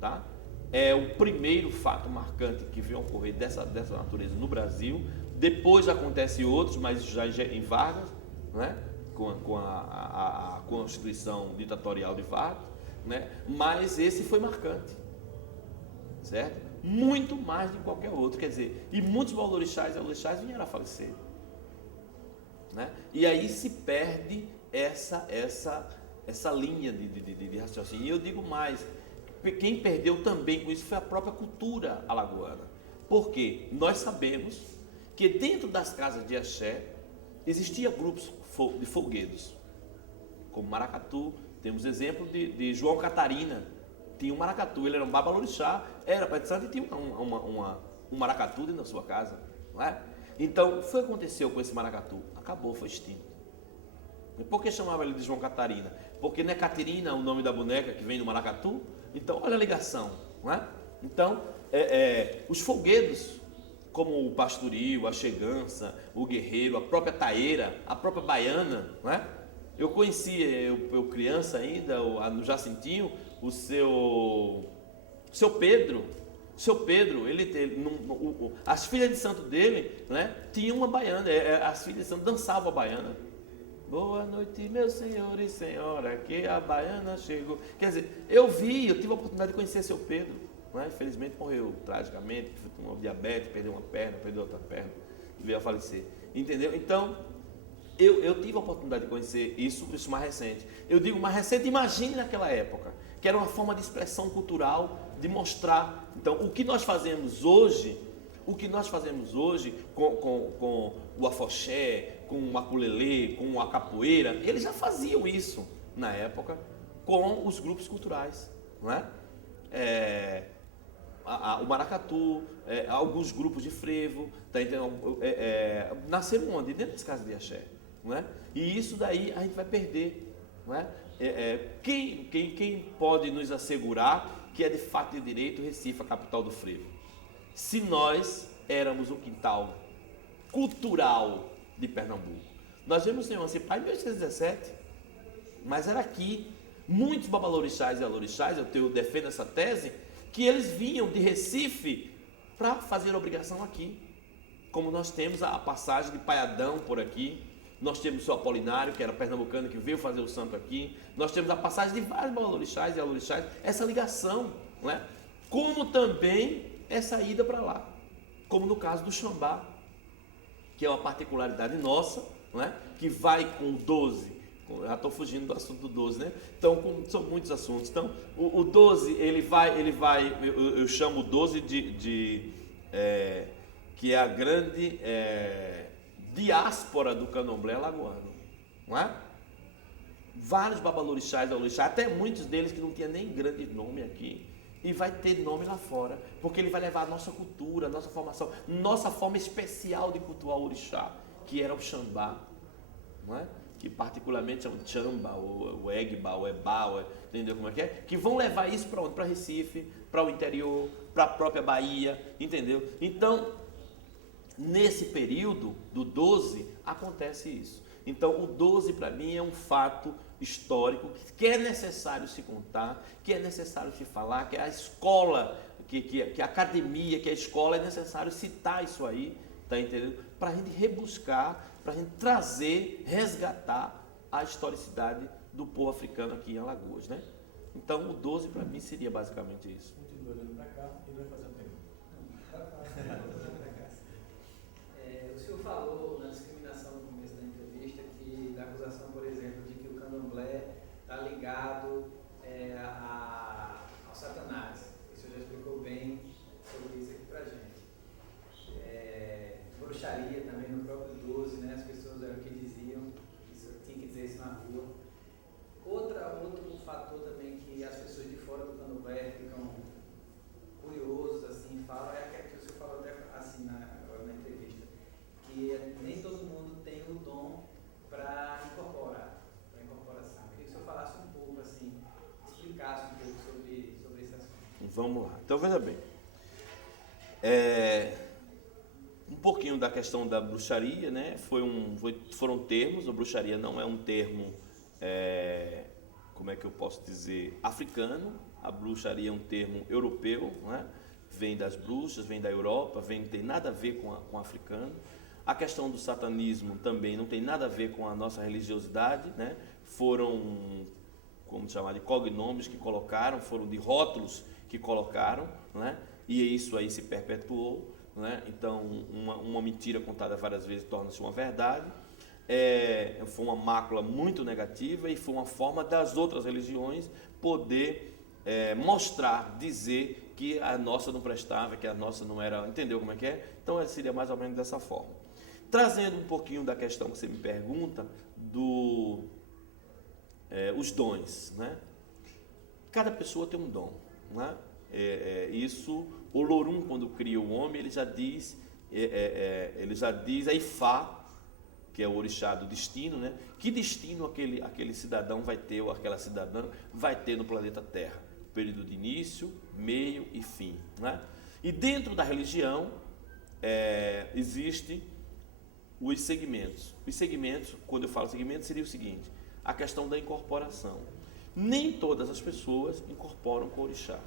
tá? É o primeiro fato marcante que vem ocorrer dessa natureza no Brasil. Depois acontecem outros, mas já em Vargas, né? Com a Constituição ditatorial de Vargas, né? Mas esse foi marcante, certo? Muito mais do que qualquer outro, quer dizer, e muitos babalorixás e alorixás vieram a falecer, né? E aí se perde essa linha de raciocínio. E eu digo mais, quem perdeu também com isso foi a própria cultura alagoana, porque nós sabemos que dentro das casas de axé existia grupos de folguedos, como Maracatu. Temos exemplo de João Catarina, tinha um maracatu, ele era um babalorixá, era pai de santo e tinha um maracatu dentro da sua casa, não é? Então, foi o que aconteceu com esse maracatu? Acabou, foi extinto. E por que chamava ele de João Catarina? Porque não é Caterina o nome da boneca que vem do maracatu? Então, olha a ligação, não é? Então, os folguedos, como o pastoril, a chegança, o guerreiro, a própria taeira, a própria baiana, não é? Eu conhecia, eu criança ainda, no Jacintinho, o seu Pedro. O seu Pedro, as filhas de santo dele, né, tinham uma baiana, as filhas de santo dançavam a baiana. Boa noite, meu senhor e senhora, que a baiana chegou. Quer dizer, eu tive a oportunidade de conhecer seu Pedro, né? Infelizmente morreu tragicamente, foi uma diabetes, perdeu uma perna, perdeu outra perna, e veio a falecer. Entendeu? Então, eu tive a oportunidade de conhecer isso mais recente. Eu digo mais recente, imagine naquela época, que era uma forma de expressão cultural, de mostrar. Então, o que nós fazemos hoje com o afoxé, com o aculelê, com a capoeira, eles já faziam isso na época com os grupos culturais, não é? O maracatu, alguns grupos de frevo, tá entendendo? Nasceram onde? Dentro das casas de axé, não é? E isso daí a gente vai perder, não é? Quem pode nos assegurar que é de fato e de direito Recife, a capital do frevo? Se nós éramos o quintal cultural de Pernambuco. Nós vemos o Senhor Emancipar em 1817, mas era aqui. Muitos babalorixás e alorixás, eu defendo essa tese, que eles vinham de Recife para fazer obrigação aqui. Como nós temos a passagem de Paiadão por aqui, nós temos o seu Apolinário, que era pernambucano, que veio fazer o santo aqui, nós temos a passagem de vários babalorixás e alorixás, essa ligação, não é? Como também essa ida para lá, como no caso do Xambá, que é uma particularidade nossa, não é? Que vai com o 12, já estou fugindo do assunto do 12, né? Então, são muitos assuntos. Então, o 12, ele vai, eu chamo o 12 que é a grande diáspora do candomblé alagoano, não é? Vários babalorixás, alorixás, até muitos deles que não tinham nem grande nome aqui, e vai ter nome lá fora, porque ele vai levar a nossa cultura, a nossa formação, nossa forma especial de cultuar o orixá, que era o Xambá, não é? Que particularmente é o Chamba, o Egba, o Ebá, entendeu como é? Que vão levar isso para onde? Para Recife, para o interior, para a própria Bahia, entendeu? Então, nesse período do 12, acontece isso. Então, o 12 para mim é um fato histórico que é necessário se contar, que é necessário se falar, que a escola, que a academia, que a escola, é necessário citar isso aí, tá entendendo? Para a gente rebuscar, para a gente trazer, resgatar a historicidade do povo africano aqui em Alagoas, né? Então, o 12 para mim seria basicamente isso. Continua olhando para cá e vai fazer a pergunta. O senhor falou na discriminação no começo da entrevista, da acusação, por exemplo, de que o candomblé está ligado ao Satanás. O senhor já explicou bem sobre isso aqui para a gente. Bruxaria também no próprio 12, né? As pessoas eram que diziam que isso, tinha que dizer isso na rua. Outro fator também que as pessoas de fora do candomblé ficam curiosos, assim, falam, é a Vamos lá. Então, veja bem. Um pouquinho da questão da bruxaria, né? Foram termos. A bruxaria não é um termo, como é que eu posso dizer, africano. A bruxaria é um termo europeu, né? Vem das bruxas, vem da Europa, não tem nada a ver com o africano. A questão do satanismo também não tem nada a ver com a nossa religiosidade, né? Foram, como chamar, de cognomes que colocaram, foram de rótulos que colocaram, né? E isso aí se perpetuou, né? Então, uma mentira contada várias vezes torna-se uma verdade. Foi uma mácula muito negativa e foi uma forma das outras religiões poder mostrar, dizer que a nossa não prestava, que a nossa não era, entendeu como é que é? Então, seria mais ou menos dessa forma. Trazendo um pouquinho da questão que você me pergunta, os dons, né? Cada pessoa tem um dom, né? Isso, o Lorum, quando cria o homem, ele já diz a Ifá, que é o orixá do destino, né? Que destino aquele cidadão vai ter, ou aquela cidadã vai ter no planeta Terra? Período de início, meio e fim, né? E dentro da religião, existe os segmentos. Os segmentos, quando eu falo segmentos, seria o seguinte: a questão da incorporação. Nem todas as pessoas incorporam com o orixá.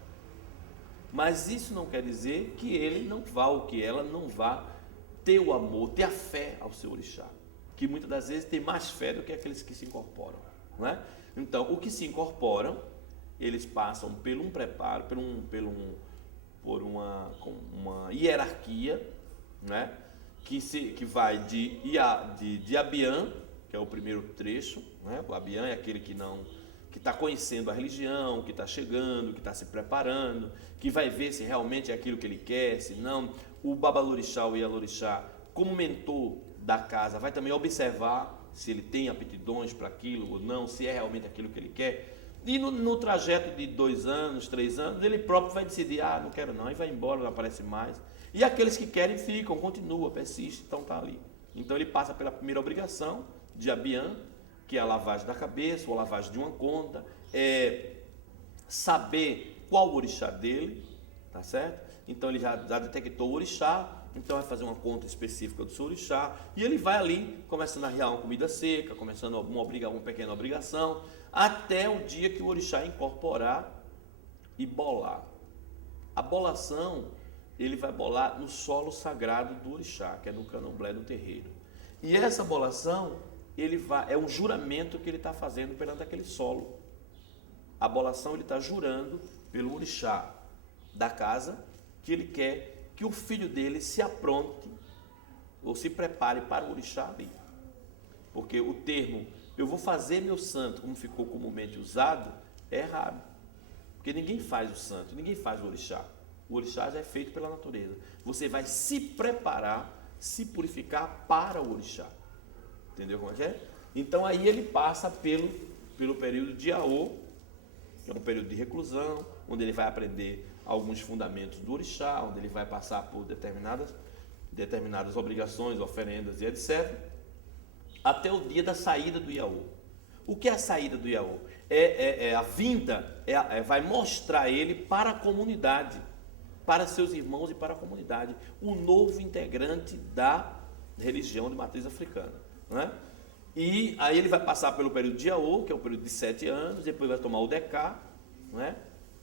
Mas isso não quer dizer que ele não vá, ou que ela não vá ter o amor, ter a fé ao seu orixá. Que muitas das vezes tem mais fé do que aqueles que se incorporam, não é? Então, o que se incorporam, eles passam por um preparo, por uma hierarquia, né? Que vai de Abian, que é o primeiro trecho, né? O Abian é aquele que está conhecendo a religião, que está chegando, que está se preparando, que vai ver se realmente é aquilo que ele quer, se não. O Babalorixá, o Ialorixá, como mentor da casa, vai também observar se ele tem aptidões para aquilo ou não, se é realmente aquilo que ele quer. E no trajeto de 2 anos, 3 anos, ele próprio vai decidir, não quero não, e vai embora, não aparece mais. E aqueles que querem ficam, continuam, persistem, então está ali. Então ele passa pela primeira obrigação de Abian, que é a lavagem da cabeça, ou a lavagem de uma conta, saber qual o orixá dele, tá certo? Então ele já detectou o orixá, então vai fazer uma conta específica do seu orixá, e ele vai ali, começando a arriar uma comida seca, começando uma pequena obrigação, até o dia que o orixá incorporar e bolar. A bolação, ele vai bolar no solo sagrado do orixá, que é no candomblé do terreiro. E essa bolação, é um juramento que ele está fazendo perante aquele solo. A bolação, ele está jurando pelo orixá da casa, que ele quer que o filho dele se apronte ou se prepare para o orixá ali. Porque o termo, eu vou fazer meu santo, como ficou comumente usado, é errado. Porque ninguém faz o santo, ninguém faz o orixá. O orixá já é feito pela natureza. Você vai se preparar, se purificar para o orixá. Entendeu como é que é? Então aí ele passa pelo período de Aô, que é um período de reclusão, onde ele vai aprender alguns fundamentos do orixá, onde ele vai passar por determinadas obrigações, oferendas e etc., até o dia da saída do Iaô. O que é a saída do Iaô? A vinda, vai mostrar ele para a comunidade, para seus irmãos e para a comunidade, um novo integrante da religião de matriz africana, né? E aí ele vai passar pelo período de Iaô, que é o período de 7 anos, depois vai tomar o Decá, né?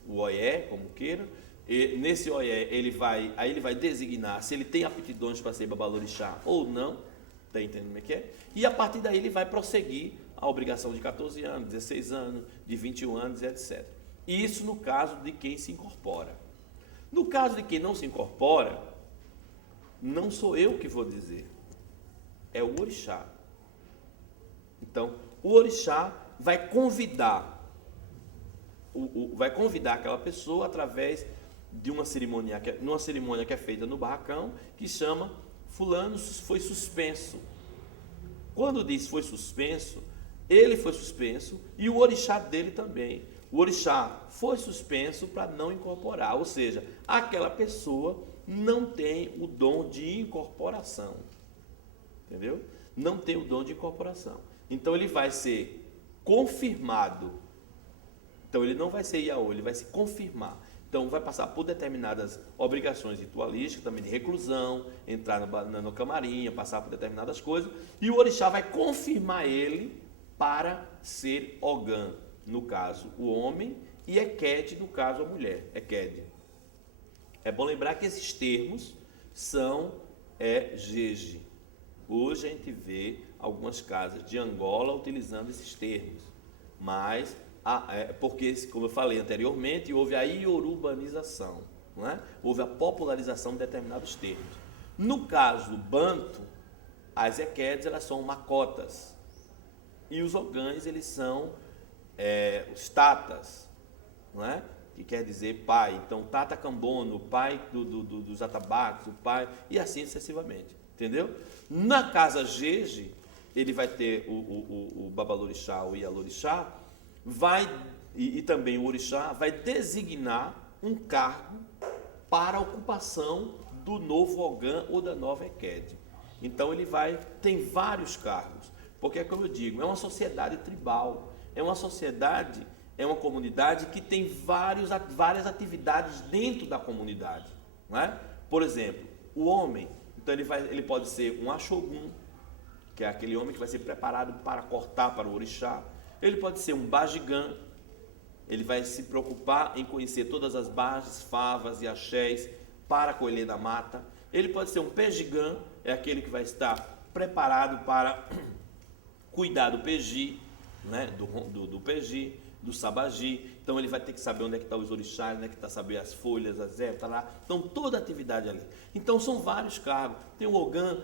O Oié, como queira. E nesse Oié, ele vai designar se ele tem aptidões para ser Babalorixá ou não, está entendendo como é que é? E a partir daí ele vai prosseguir a obrigação de 14 anos, 16 anos, de 21 anos, etc. Isso no caso de quem se incorpora. No caso de quem não se incorpora, não sou eu que vou dizer, é o orixá. Então, o orixá vai convidar aquela pessoa através de uma cerimônia que é feita no barracão, que chama fulano foi suspenso. Quando diz foi suspenso, ele foi suspenso e o orixá dele também. O orixá foi suspenso para não incorporar, ou seja, aquela pessoa não tem o dom de incorporação. Entendeu? Não tem o dom de incorporação. Então ele vai ser confirmado. Então ele não vai ser Iaô, ele vai se confirmar. Então vai passar por determinadas obrigações ritualísticas, também de reclusão, entrar no camarim, passar por determinadas coisas, e o orixá vai confirmar ele para ser Ogã, no caso o homem, e Ekede, no caso a mulher, Ekede. É bom lembrar que esses termos são Jeje. Hoje a gente vê algumas casas de Angola utilizando esses termos, mas porque, como eu falei anteriormente, houve a iorubanização, não é? Houve a popularização de determinados termos. No caso do Banto, as Ekedes elas são macotas e os Ogãs eles são os tatas, não é? Que quer dizer pai. Então, Tata Cambono, o pai dos atabaques, o pai, e assim sucessivamente, entendeu? Na casa Jeje, ele vai ter o Babalorixá, o Ialorixá, e também o orixá vai designar um cargo para a ocupação do novo Ogã ou da nova Ekede. Então tem vários cargos, porque como eu digo, é uma sociedade tribal, é uma comunidade que tem várias atividades dentro da comunidade, não é? Por exemplo, o homem, então ele pode ser um Axogum, que é aquele homem que vai ser preparado para cortar para o orixá. Ele pode ser um Bajigã, ele vai se preocupar em conhecer todas as bajes, favas e axés para colher da mata. Ele pode ser um Pejigã, é aquele que vai estar preparado para cuidar do Peji, né? do Peji, do Sabagi. Então ele vai ter que saber onde é que estão os orixás, onde é que está, saber as folhas, as ervas, tá lá. Então toda a atividade ali. Então são vários cargos. Tem o Ogã,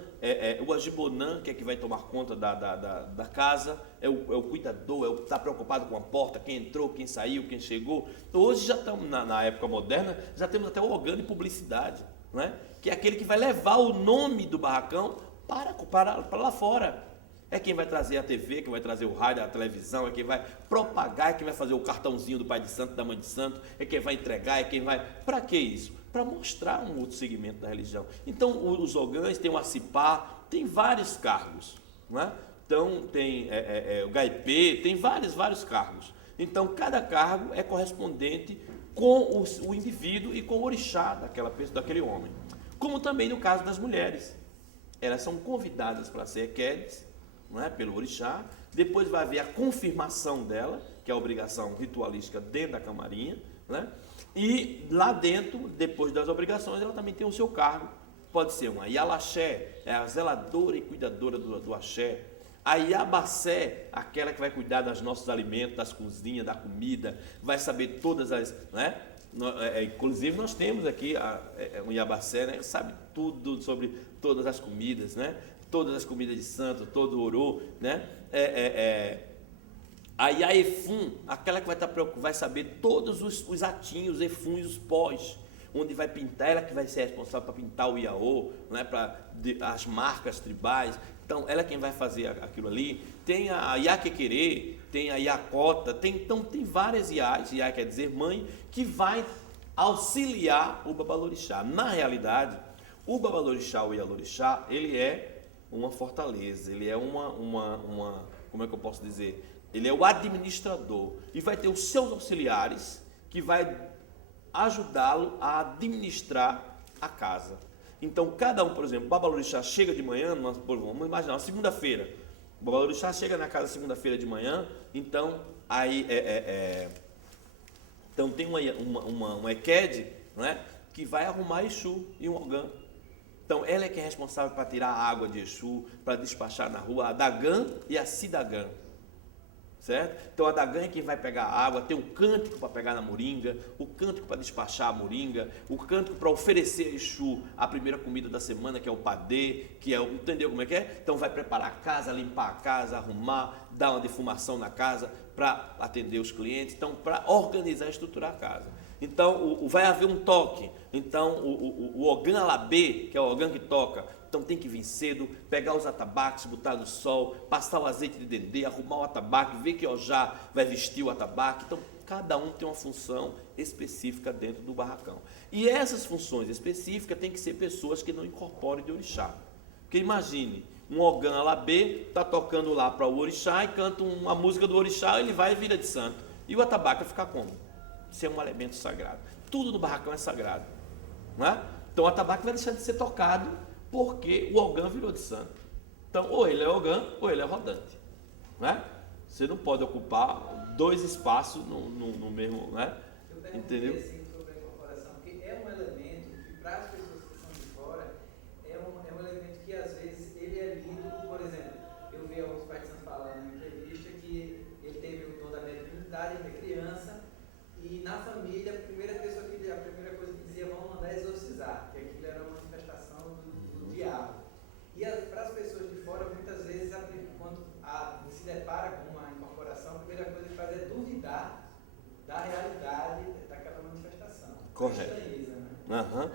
o Agibonã, que é que vai tomar conta da casa, é o cuidador, é o que está preocupado com a porta, quem entrou, quem saiu, quem chegou. Então, hoje já estamos, na época moderna, já temos até o Ogã de publicidade, não é? Que é aquele que vai levar o nome do barracão para lá fora. É quem vai trazer a TV, quem vai trazer o rádio, a televisão, é quem vai propagar, é quem vai fazer o cartãozinho do pai de santo, da mãe de santo, é quem vai entregar, é quem vai... Para que isso? Para mostrar um outro segmento da religião. Então, os Ogãs, tem o Acipá, tem vários cargos, não é? Então, tem o Gaipê, tem vários cargos. Então, cada cargo é correspondente com o indivíduo e com o orixá daquela pessoa, daquele homem. Como também no caso das mulheres. Elas são convidadas para ser Ekedes, não é? Pelo orixá, depois vai haver a confirmação dela, que é a obrigação ritualística dentro da camarinha, né? E lá dentro, depois das obrigações, ela também tem o seu cargo, pode ser uma Ialaxé, é a zeladora e cuidadora do axé, a Iabacé, aquela que vai cuidar dos nossos alimentos, das cozinhas, da comida, vai saber todas as, né? Inclusive nós temos aqui um Iabacé, né? Sabe tudo sobre todas as comidas, né? Todas as comidas de santo, todo o ouro, né? A Iaefum, aquela que vai saber todos os atinhos, os efuns, os pós, onde vai pintar, ela que vai ser responsável para pintar o Iaô, né? As marcas tribais. Então, ela é quem vai fazer aquilo ali. Tem a Iaquequerê, tem a Iacota, então tem várias Iás, Iá quer dizer mãe, que vai auxiliar o Babalorixá. Na realidade, o Babalorixá, o Ialorixá, ele é uma fortaleza, ele é como é que eu posso dizer? Ele é o administrador e vai ter os seus auxiliares que vai ajudá-lo a administrar a casa. Então, cada um, por exemplo, o Babalorixá chega de manhã, vamos imaginar, uma segunda-feira, o Babalorixá chega na casa segunda-feira de manhã, então, aí, então tem uma Ekede, não é? Que vai arrumar Exu e um Ogã. Então, ela é que é responsável para tirar a água de Exu, para despachar na rua, a Dagã e a Sidagã. Certo? Então, a Dagã é quem vai pegar a água, tem o cântico para pegar na moringa, o cântico para despachar a moringa, o cântico para oferecer a Exu a primeira comida da semana, que é o padê, entendeu como é que é? Então, vai preparar a casa, limpar a casa, arrumar, dar uma defumação na casa para atender os clientes, então, para organizar e estruturar a casa. Então, vai haver um toque. Então, o Ogã Alabê, que é o Ogã que toca, então tem que vir cedo, pegar os atabaques, botar no sol, passar o azeite de dendê, arrumar o atabaque, ver que Ojá vai vestir o atabaque. Então, cada um tem uma função específica dentro do barracão. E essas funções específicas tem que ser pessoas que não incorporem de orixá. Porque imagine, um Ogã Alabê está tocando lá para o orixá e canta uma música do orixá, ele vai e vira de santo. E o atabaque vai ficar como? Isso é um elemento sagrado. tudo no barracão é sagrado. Não é? Então o atabaque vai deixar de ser tocado porque o Ogã virou de santo. Então ou ele é Ogã ou ele é rodante. Não é? Você não pode ocupar 2 espaços no mesmo, né? Entendeu? Assim, sobre a incorporação, porque é um elemento que para as pessoas que são de fora é um elemento que às vezes ele é lido, por exemplo, eu vi alguns participantes falando em entrevista que ele teve o dom da mediunidade, ele é criança, e na família a primeira coisa que dizia, vamos mandar exorcizar, que aquilo era uma manifestação do diabo. E para as pessoas de fora, muitas vezes, quando se depara com uma incorporação, a primeira coisa que faz é duvidar da realidade daquela manifestação. Correto. Estranheza, né?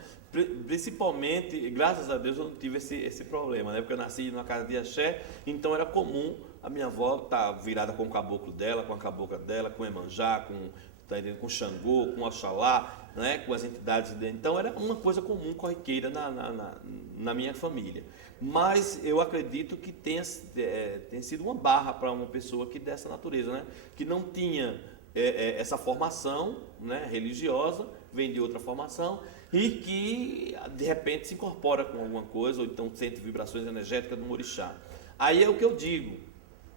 Principalmente, graças a Deus eu não tive esse problema, né? Porque eu nasci numa casa de axé, então era comum a minha avó estar virada com o caboclo dela, com a cabocla dela, com o Emanjá, com o Xangô, com o Oxalá, né? Com as entidades dele. Então era uma coisa comum, corriqueira na minha família. Mas eu acredito que tenha sido uma barra para uma pessoa que dessa natureza, né? Que não tinha essa formação, né, religiosa, vem de outra formação e que de repente se incorpora com alguma coisa ou então sente vibrações energéticas do orixá. Aí é o que eu digo,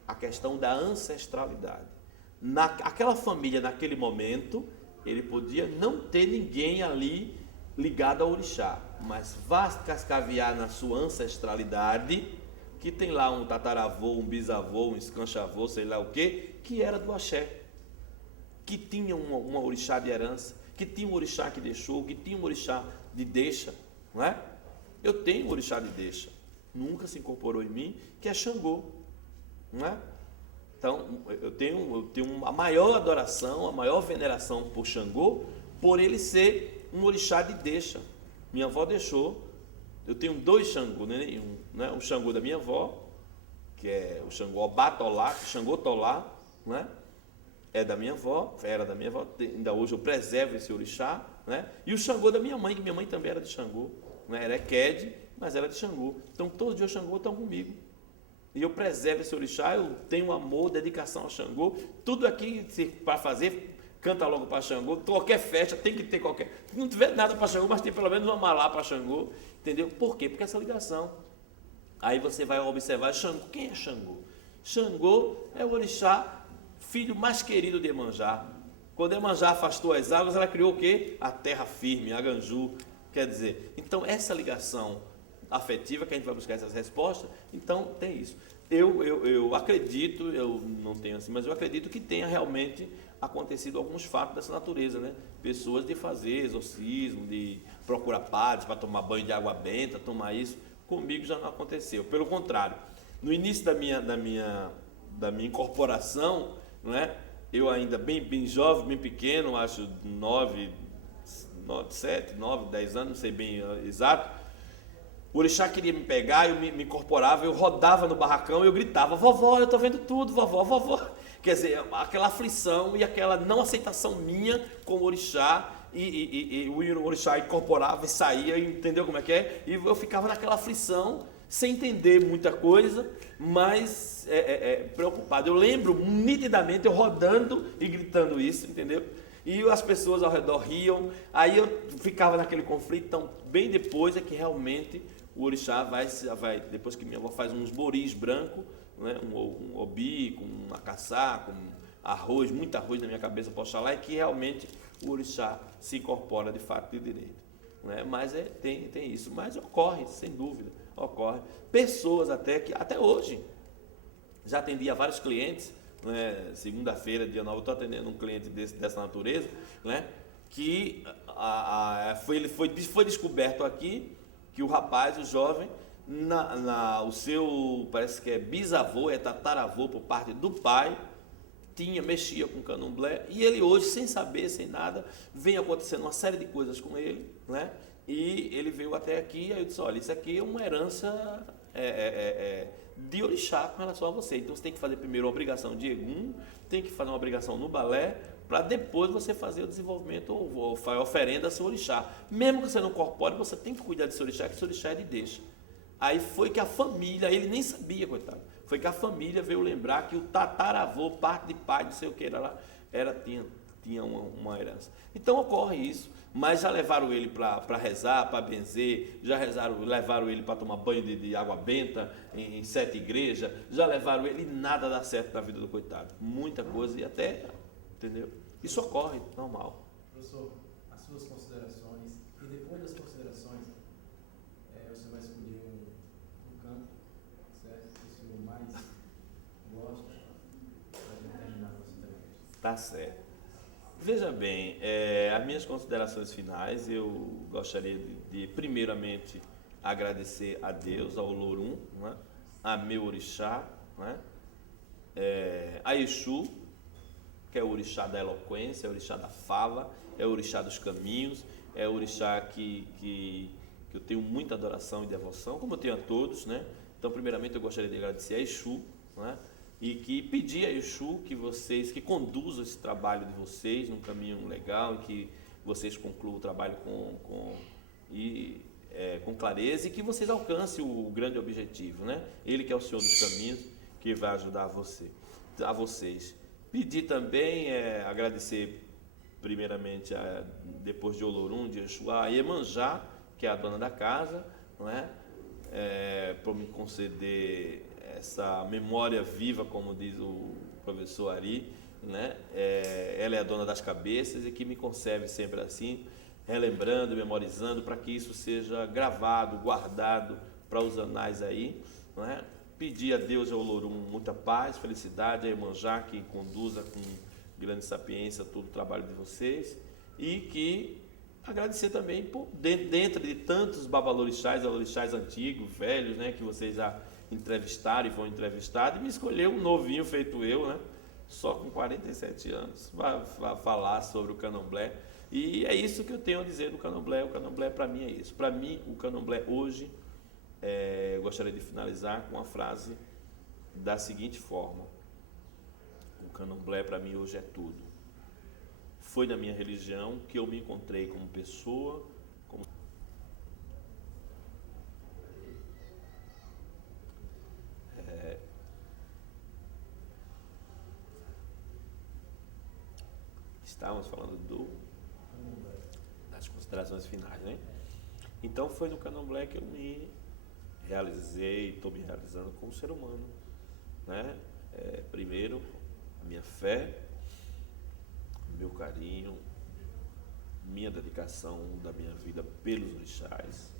a questão da ancestralidade. Aquela família naquele momento, ele podia não ter ninguém ali ligado ao orixá, mas vá cascavear na sua ancestralidade, que tem lá um tataravô, um bisavô, um escanchavô, sei lá o que era do axé, que tinha uma orixá de herança, que tinha um orixá que deixou, que tinha um orixá de deixa, não é? Eu tenho um orixá de deixa, nunca se incorporou em mim, que é Xangô, não é? Então, eu tenho a maior adoração, a maior veneração por Xangô, por ele ser um orixá de deixa. Minha avó deixou, eu tenho 2 Xangô, né? O Xangô da minha avó, que é o Xangô Obatolá, Xangô Tolá, não é? É da minha avó, era da minha avó, ainda hoje eu preservo esse orixá, né? E o Xangô da minha mãe, que minha mãe também era de Xangô, né? Era Equede, mas era de Xangô. Então todos os dias o Xangô estão comigo. E eu preservo esse orixá, eu tenho amor, dedicação ao Xangô. Tudo aqui para fazer, canta logo para Xangô. Qualquer festa tem que ter qualquer. Se não tiver nada para Xangô, mas tem pelo menos uma malá para Xangô. Entendeu? Por quê? Porque essa ligação. Aí você vai observar Xangô. Quem é Xangô? Xangô é o orixá filho mais querido de Emanjá. Quando Emanjá afastou as águas, ela criou o quê? A terra firme, a Ganju. Quer dizer, então essa ligação afetiva, que a gente vai buscar essas respostas, então tem isso. Eu acredito, eu não tenho assim, mas eu acredito que tenha realmente acontecido alguns fatos dessa natureza, né? Pessoas de fazer exorcismo, de procurar padres para tomar banho de água benta, tomar isso. Comigo já não aconteceu. Pelo contrário, no início da minha incorporação, não é? Eu ainda bem jovem, bem pequeno, acho 7, 9, 10 anos, não sei bem exato. O orixá queria me pegar, eu me incorporava, eu rodava no barracão e eu gritava: vovó, eu estou vendo tudo, vovó, vovó. Quer dizer, aquela aflição e aquela não aceitação minha com o orixá, e o orixá incorporava e saía, entendeu como é que é? E eu ficava naquela aflição, sem entender muita coisa, mas preocupado. Eu lembro nitidamente eu rodando e gritando isso, entendeu? E as pessoas ao redor riam, aí eu ficava naquele conflito. Então, bem depois é que realmente o orixá vai depois que minha avó faz uns boris brancos, né? um obi, com um acaçá, com arroz, muito arroz na minha cabeça para Oxalá, é que realmente o orixá se incorpora de fato e de direito. Né? Mas tem isso, mas ocorre, sem dúvida, ocorre. Pessoas até hoje, já atendi a vários clientes, né? Segunda-feira, dia 9, eu estou atendendo um cliente dessa natureza, né? Que foi descoberto aqui que o rapaz, o jovem, o seu, parece que é bisavô, é tataravô por parte do pai, mexia com candomblé, e ele hoje, sem saber, sem nada, vem acontecendo uma série de coisas com ele, né? E ele veio até aqui, aí eu disse: olha, isso aqui é uma herança de orixá com relação a você. Então você tem que fazer primeiro a obrigação de Egum, tem que fazer uma obrigação no balé, para depois você fazer o desenvolvimento ou a oferenda a seu orixá. Mesmo que você não incorpore, você tem que cuidar desse orixá, que esse orixá é de deixa. Aí foi que a família, ele nem sabia, coitado, foi que a família veio lembrar que o tataravô, parte de pai, não sei o que era lá, tinha tinha uma herança. Então ocorre isso, mas já levaram ele para rezar, para benzer, já levaram ele para tomar banho de água benta em 7 igrejas, já levaram ele, e nada dá certo na vida do coitado. Muita coisa, e até, entendeu? Isso ocorre, normal. Professor, as suas considerações, e depois das considerações, você vai escolher um campo, certo? Que o senhor mais gosta, para a gente terminar a nossa entrevista. Tá certo. Veja bem, as minhas considerações finais, eu gostaria de primeiramente agradecer a Deus, ao Olorum, né? A meu orixá, né? A Exu, que é o orixá da eloquência, é o orixá da fala, é o orixá dos caminhos, é o orixá que eu tenho muita adoração e devoção, como eu tenho a todos, né? Então, primeiramente, eu gostaria de agradecer a Exu, né? E que pedir a Exu que conduzam esse trabalho de vocês num caminho legal, e que vocês concluam o trabalho com clareza, e que vocês alcancem o grande objetivo, né? Ele que é o Senhor dos caminhos, que vai ajudar a vocês. Pedir também, agradecer primeiramente, depois de Olorum, de Exu, a Iemanjá, que é a dona da casa, não é? Para me conceder essa memória viva, como diz o professor Ari, né? Ela é a dona das cabeças e que me conserve sempre assim, relembrando, memorizando, para que isso seja gravado, guardado para os anais aí, não é? Pedir a Deus e ao Olorum muita paz, felicidade, a Iemanjá que conduza com grande sapiência todo o trabalho de vocês, e que agradecer também dentro de tantos babalorixás, alorixás antigos, velhos, né, que vocês já entrevistaram e vão entrevistar, e me escolher um novinho feito eu, né, só com 47 anos, vai falar sobre o candomblé. E é isso que eu tenho a dizer do candomblé. O candomblé para mim é isso. Para mim, o candomblé hoje, eu gostaria de finalizar com uma frase da seguinte forma: o candomblé para mim hoje é tudo. Foi na minha religião que eu me encontrei como pessoa, como estávamos falando das considerações finais, né? Então foi no candomblé que eu me realizei, estou me realizando como ser humano, né? Primeiro, a minha fé, meu carinho, minha dedicação da minha vida pelos orixás,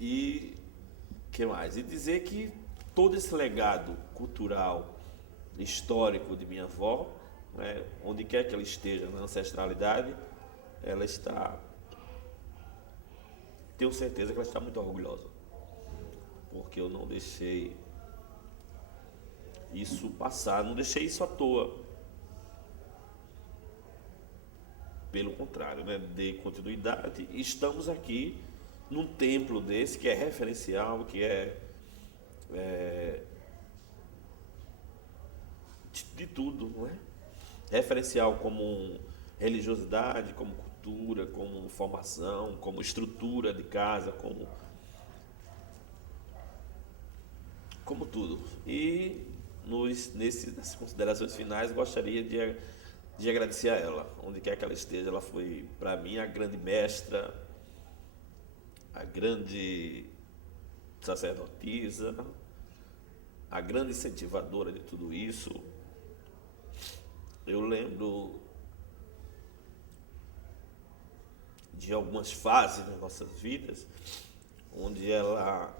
e que mais? E dizer que todo esse legado cultural, histórico de minha avó, né, onde quer que ela esteja na ancestralidade, ela está, tenho certeza que ela está muito orgulhosa, porque eu não deixei isso passar, não deixei isso à toa. Pelo contrário, né, dei continuidade, e estamos aqui num templo desse que é referencial, que de tudo, não é? Referencial como religiosidade, como cultura, como formação, como estrutura de casa, como tudo. E nessas considerações finais, gostaria de agradecer a ela, onde quer que ela esteja. Ela foi, para mim, a grande mestra, a grande sacerdotisa, a grande incentivadora de tudo isso. Eu lembro de algumas fases das nossas vidas, onde ela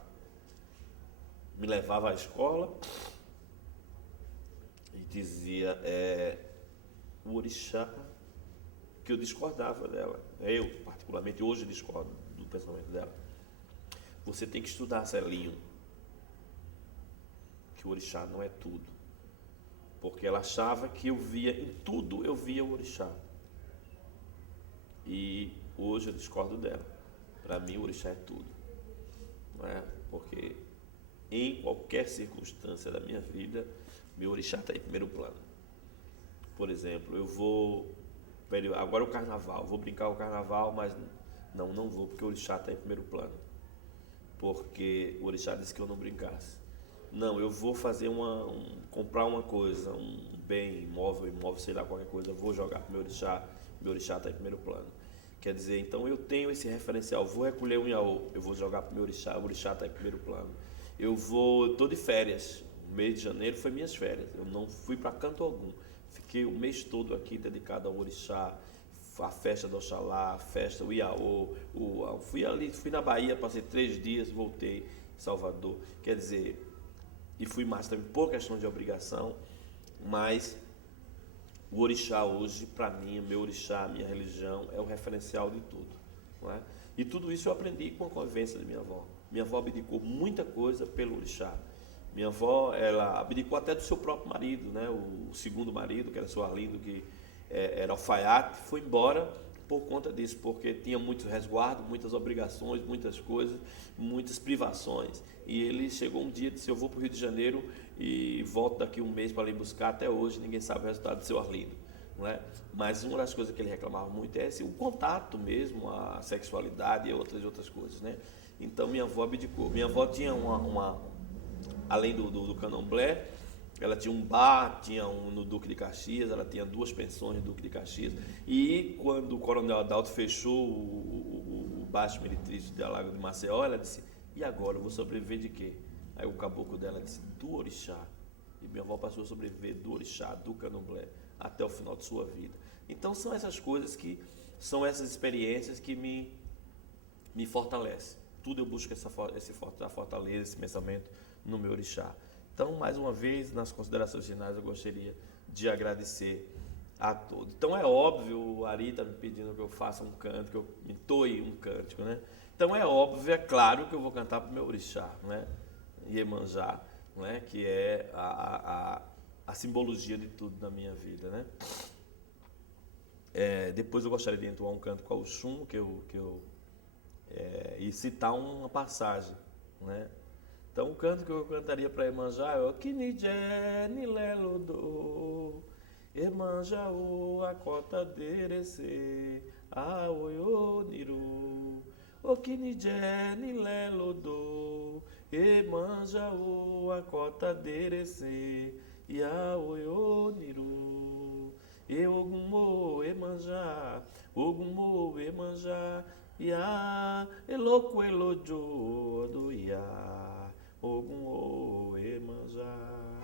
me levava à escola e dizia o orixá, que eu discordava dela. Eu, particularmente, hoje discordo do pensamento dela. Você tem que estudar, Celinho, que o orixá não é tudo. Porque ela achava que eu via em tudo, eu via o orixá. E hoje eu discordo dela. Para mim, o orixá é tudo. Não é? Porque em qualquer circunstância da minha vida, meu orixá está em primeiro plano. Por exemplo, agora o carnaval, vou brincar o carnaval, mas Não, não vou, porque o orixá está em primeiro plano. Porque o orixá disse que eu não brincasse. Não, eu vou fazer comprar uma coisa, um bem, imóvel, sei lá, qualquer coisa, eu vou jogar para o meu orixá está em primeiro plano. Quer dizer, então eu tenho esse referencial, vou recolher um iaô, eu vou jogar para o meu orixá, o orixá está em primeiro plano. Eu estou de férias, o mês de janeiro foi minhas férias, eu não fui para canto algum, fiquei o mês todo aqui dedicado ao orixá, a festa do Oxalá, a festa, o iaô, fui na Bahia, passei 3 dias, voltei em Salvador, quer dizer, e fui mais também por questão de obrigação, mas o orixá hoje, para mim, o meu orixá, a minha religião, é o referencial de tudo. Não é? E tudo isso eu aprendi com a convivência de minha avó. Minha avó abdicou muita coisa pelo orixá. Minha avó, ela abdicou até do seu próprio marido, né? O segundo marido, que era seu Arlindo, que era alfaiate, foi embora por conta disso, porque tinha muitos resguardos, muitas obrigações, muitas coisas, muitas privações. E ele chegou um dia e disse, eu vou para o Rio de Janeiro e volto daqui um mês para lhe buscar. Até hoje ninguém sabe o resultado do seu Arlindo. Não é? Mas uma das coisas que ele reclamava muito é o contato mesmo, a sexualidade e outras coisas. Né? Então minha avó abdicou. Minha avó tinha além do candomblé, ela tinha um bar, tinha um no Duque de Caxias, ela tinha 2 pensões no Duque de Caxias. E quando o Coronel Adalto fechou o baixo meretrício de Alago de Maceió, ela disse, e agora, eu vou sobreviver de quê? Aí o caboclo dela disse, do orixá. E minha avó passou a sobreviver do orixá, do candomblé, até o final de sua vida. Então são essas coisas são essas experiências que me fortalecem. Tudo eu busco essa fortaleza, esse pensamento no meu orixá. Então, mais uma vez, nas considerações finais, eu gostaria de agradecer a todos. Então, é óbvio, o Ari está me pedindo que eu faça um canto, que eu entoie um cântico, né? Então, é óbvio, é claro que eu vou cantar para o meu orixá, né? Iemanjá, né? Que é a simbologia de tudo na minha vida, né? Depois eu gostaria de entoar um canto com a Oxum, e citar uma passagem, né? Então, o canto que eu cantaria para Iemanjá é o Kinijé Nilelodô, Iemanjá o Acota Derece, Aoyo Niru, o Kinijé Nilelodô, Iemanjá o Acota Derece, Aoyo Niru, Eogumo Iemanjá, Ogumo Iemanjá, Ya Eloco Elojo do Ya. Ogum Iemanjá.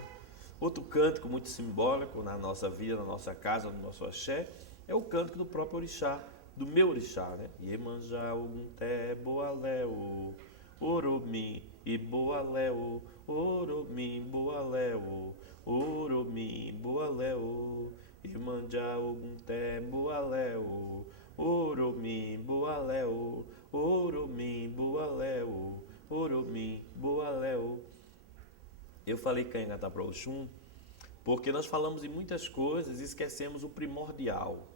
Outro cântico muito simbólico na nossa vida, na nossa casa, no nosso axé, é o cântico do próprio orixá, do meu orixá, né? Iemanjá, Ogum Té, Boaléu, Oromim e Boaléu, Oromim, Boaléu, Oromim, Boaléu, Iemanjá, Ogum Té, Boaléu, Oromim, Boaléu, Oromim, Boaléu, Oromim, Boaléu. Eu falei que ia cantar para Oxum, porque nós falamos em muitas coisas e esquecemos o primordial,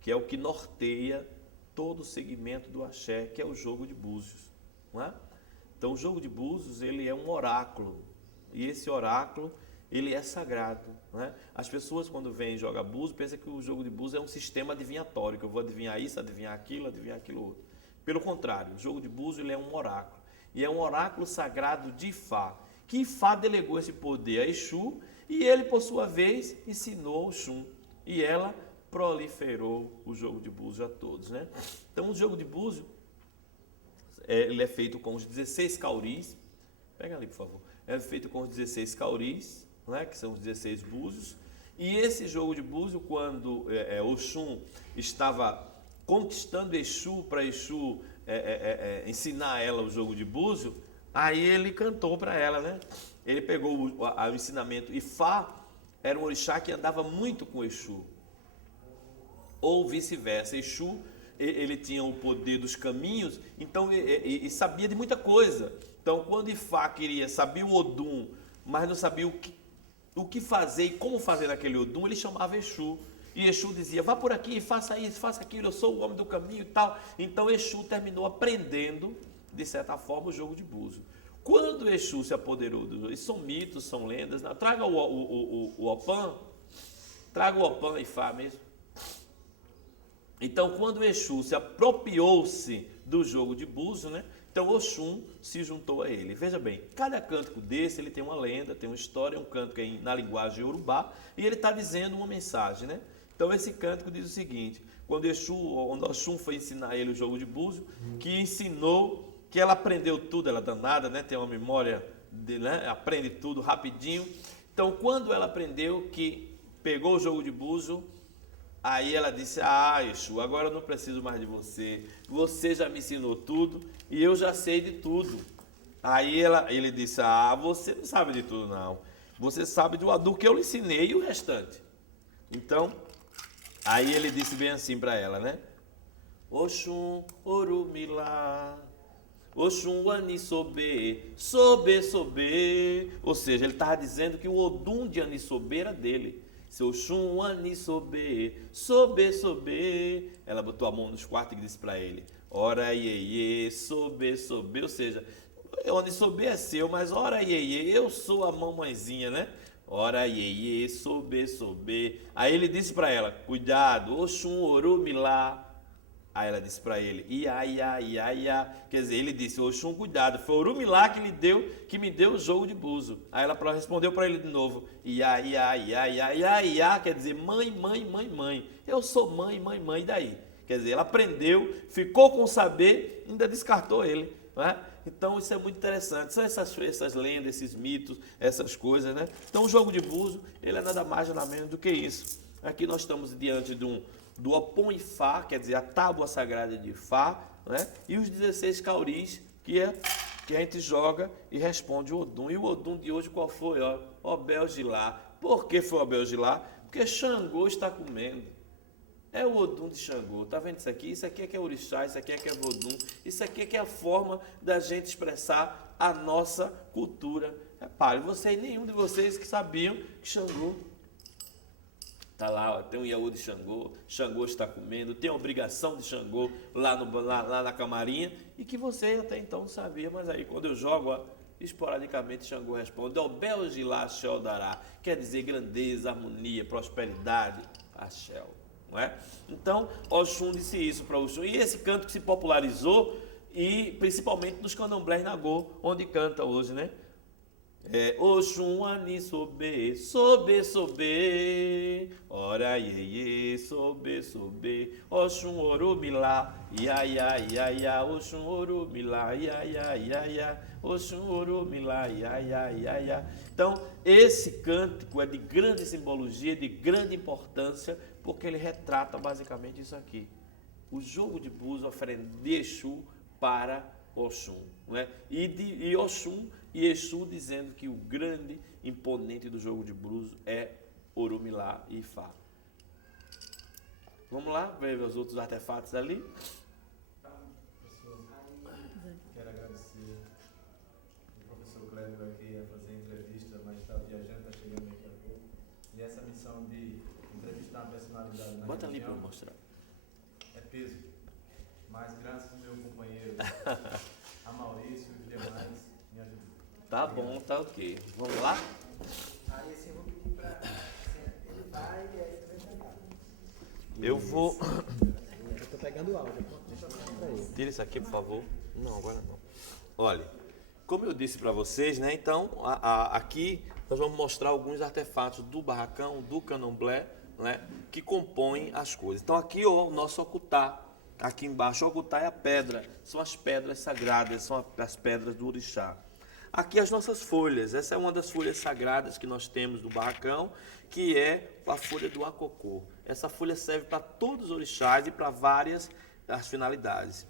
que é o que norteia todo o segmento do axé, que é o jogo de búzios. Não é? Então, o jogo de búzios, ele é um oráculo, e esse oráculo, ele é sagrado. Não é? As pessoas, quando vêm jogar búzios, pensam que o jogo de búzios é um sistema adivinhatório, que eu vou adivinhar isso, adivinhar aquilo outro. Pelo contrário, o jogo de búzios, ele é um oráculo. E é um oráculo sagrado de Ifá, que Ifá delegou esse poder a Exu, e ele, por sua vez, ensinou Oxum. E ela proliferou o jogo de búzios a todos. Né? Então, o jogo de búzios, ele é feito com os 16 cauris. Pega ali, por favor. É feito com os 16 cauris, né, que são os 16 búzios. E esse jogo de búzios, quando Oxum estava conquistando Exu, para Exu ensinar a ela o jogo de búzio, aí ele cantou para ela, né? Ele pegou o ensinamento. Ifá era um orixá que andava muito com Exu, ou vice-versa. Exu, ele tinha o poder dos caminhos, então e sabia de muita coisa. Então, quando Ifá sabia o Odum, mas não sabia o que fazer e como fazer naquele Odum, ele chamava Exu. E Exu dizia, vá por aqui, faça isso, faça aquilo, eu sou o homem do caminho e tal. Então Exu terminou aprendendo, de certa forma, o jogo de búzio. Quando Exu se apoderou do jogo, isso são mitos, são lendas, não, traga o Opã, traga o Opã Ifá mesmo. Então, quando Exu se apropriou-se do jogo de búzio, né? Então Oxum se juntou a ele. Veja bem, cada cântico desse ele tem uma lenda, tem uma história, um cântico na linguagem iorubá, e ele está dizendo uma mensagem, né? Então esse cântico diz o seguinte: quando Oxum foi ensinar a ele o jogo de búzio, que ensinou, que ela aprendeu tudo, ela é danada, né? Tem uma memória, né? Aprende tudo rapidinho. Então quando ela aprendeu, que pegou o jogo de búzio, aí ela disse: ah, Exu, agora eu não preciso mais de você. Você já me ensinou tudo e eu já sei de tudo. Aí ele disse: ah, você não sabe de tudo não. Você sabe do que eu lhe ensinei e o restante. Então, aí ele disse bem assim para ela, né? Oxum Orumilá, Oxum Anisobê, Sobê, Sobê. Ou seja, ele estava dizendo que o Odum de Anisobê era dele. Seu Xum Anisobê, Sobê, Sobê. Ela botou a mão nos quartos e disse para ele: ora iê, Sobê, Sobê. Ou seja, o Anisobê é seu, mas ora iê, eu sou a mamãezinha, né? Ora iê, Sobê, Sobê. Aí ele disse para ela: cuidado, Oxum Orumilá. Aí ela disse para ele: ia, ia, ia, ia. Quer dizer, ele disse: Oxum, cuidado, foi Orumilá que me deu o jogo de búzio. Aí ela respondeu para ele de novo: ia, ia, ia, ia, ia, ia. Quer dizer, mãe, mãe, mãe, mãe. Eu sou mãe, mãe, mãe, e daí? Quer dizer, ela aprendeu, ficou com saber, ainda descartou ele, não é? Então isso é muito interessante. São essas lendas, esses mitos, essas coisas, né? Então o jogo de búzio, ele é nada mais nada menos do que isso. Aqui nós estamos diante do Opon Ifá, quer dizer, a tábua sagrada de Ifá, né? E os 16 cauris que a gente joga e responde o Odum. E o Odum de hoje qual foi? Obel-Gilá. Por que foi Obel-Gilá? Porque Xangô está comendo. É o Odum de Xangô. Tá vendo isso aqui? Isso aqui é que é orixá, isso aqui é que é vodum, isso aqui é que é a forma da gente expressar a nossa cultura. Repare, nenhum de vocês que sabiam que Xangô está lá, ó, tem um Iaú de Xangô, Xangô está comendo, tem a obrigação de Xangô lá na camarinha, e que você até então não sabia, mas aí quando eu jogo, ó, esporadicamente Xangô responde: Obel-Gilá Xeldará, quer dizer grandeza, harmonia, prosperidade, Axel, não é? Então, Oxum disse isso para Oxum, e esse canto que se popularizou, e principalmente nos candomblés Nagô, onde canta hoje, né? Oxum Anisobê, Sobê, Sobê, ora iê, Sobê, Sobê, Oxum Orumilá, ia, ia, ia, ia, Oxum Orumilá, ia, ia, ia, ia, Oxum Orumilá, ia, ia, ia, ia. Então, esse cântico é de grande simbologia, de grande importância, porque ele retrata basicamente isso aqui. O jogo de búzio, oferenda de Exu para Oxum, não é? E Oxum e Exu dizendo que o grande imponente do jogo de búzio é Orumilá e Ifá. Vamos lá ver os outros artefatos ali. Professor, quero agradecer o professor Cleber aqui a fazer a entrevista, mas está viajando, está chegando daqui a pouco. E essa missão de entrevistar uma personalidade na Bota ali região para eu mostrar. é peso. Mas graças ao meu companheiro a Maurício e os demais me ajudou. Tá bom, tá ok. Vamos lá? Aí assim eu vou pedir para. Ele vai e aí você vai pegar. Eu vou. Eu estou pegando o áudio, deixa eu falar para ele. Tira isso aqui, por favor. Não, agora não. Olha, como eu disse para vocês, né? Então, aqui nós vamos mostrar alguns artefatos do barracão, do candomblé, né? Que compõem as coisas. Então, aqui ó, o nosso ocutá. Aqui embaixo, o ocutá é a pedra. São as pedras sagradas, são as pedras do orixá. Aqui as nossas folhas. Essa é uma das folhas sagradas que nós temos do barracão, que é a folha do acocô. Essa folha serve para todos os orixás e para várias as finalidades.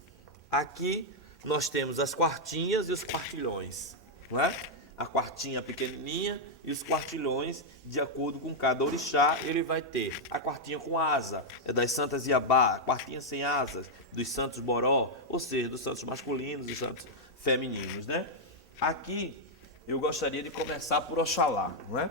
Aqui nós temos as quartinhas e os quartilhões, não é? A quartinha pequenininha e os quartilhões, de acordo com cada orixá, ele vai ter a quartinha com asa, é das santas Iabá, a quartinha sem asas, dos santos Boró, ou seja, dos santos masculinos e santos femininos, né? Aqui eu gostaria de começar por Oxalá, não é?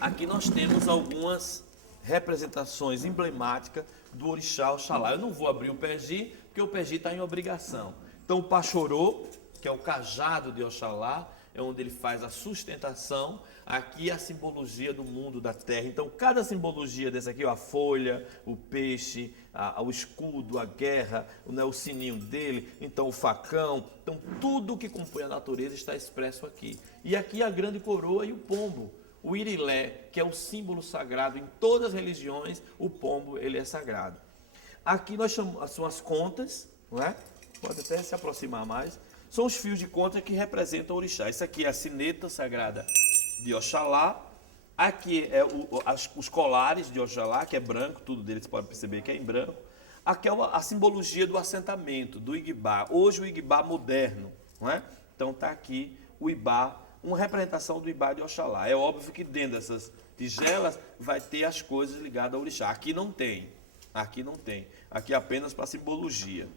Aqui nós temos algumas representações emblemáticas do orixá Oxalá. Eu não vou abrir o Peji, porque o Peji está em obrigação. Então o Pachorô, que é o cajado de Oxalá, é onde ele faz a sustentação. Aqui a simbologia do mundo, da terra. Então, cada simbologia dessa aqui, ó, a folha, o peixe, o escudo, a guerra, né, o sininho dele, então o facão. Então, tudo que compõe a natureza está expresso aqui. E aqui a grande coroa e o pombo. O irilé, que é o símbolo sagrado em todas as religiões, o pombo, ele é sagrado. Aqui nós chamamos, são as contas, não é? Pode até se aproximar mais. São os fios de conta que representam o orixá. Isso aqui é a sineta sagrada de Oxalá. Aqui é os colares de Oxalá, que é branco, tudo dele você pode perceber que é em branco. Aqui é a simbologia do assentamento, do Igibá. Hoje o Igibá moderno, não é? Então está aqui o Ibá, uma representação do Ibá de Oxalá. É óbvio que dentro dessas tigelas vai ter as coisas ligadas ao orixá. Aqui não tem. Aqui não tem. Aqui é apenas para simbologia.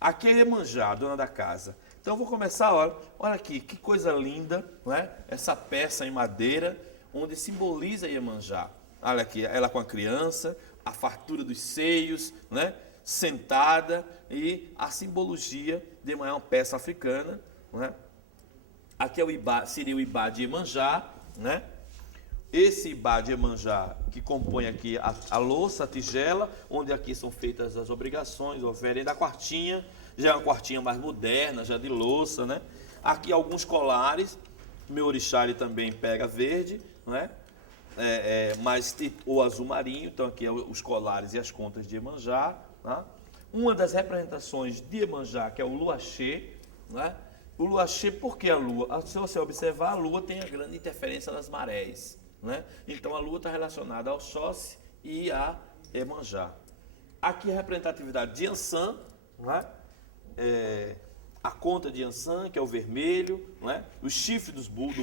Aqui é Iemanjá, dona da casa. Então eu vou começar, olha aqui, que coisa linda, não é? Essa peça em madeira, onde simboliza Iemanjá. Olha aqui, ela com a criança, a fartura dos seios, né? Sentada, e a simbologia de Iemanjá, uma peça africana, não é? Aqui é o Ibá, seria o Ibá de Iemanjá, né? Esse Ibá de Iemanjá que compõe aqui a louça, a tigela, onde aqui são feitas as obrigações, a oferenda, a quartinha, já é uma quartinha mais moderna, já de louça, né? Aqui alguns colares, meu orixá ele também pega verde, não é? Mas o azul marinho, então aqui é os colares e as contas de Iemanjá, tá? Uma das representações de Iemanjá, que é o luachê, né? O luachê, por que a lua? Se você observar, a lua tem a grande interferência nas marés, né? Então a lua está relacionada ao Xóssi e a Iemanjá. Aqui a representatividade de Ansan, né? A conta de Ansan, que é o vermelho, não é? O chifre do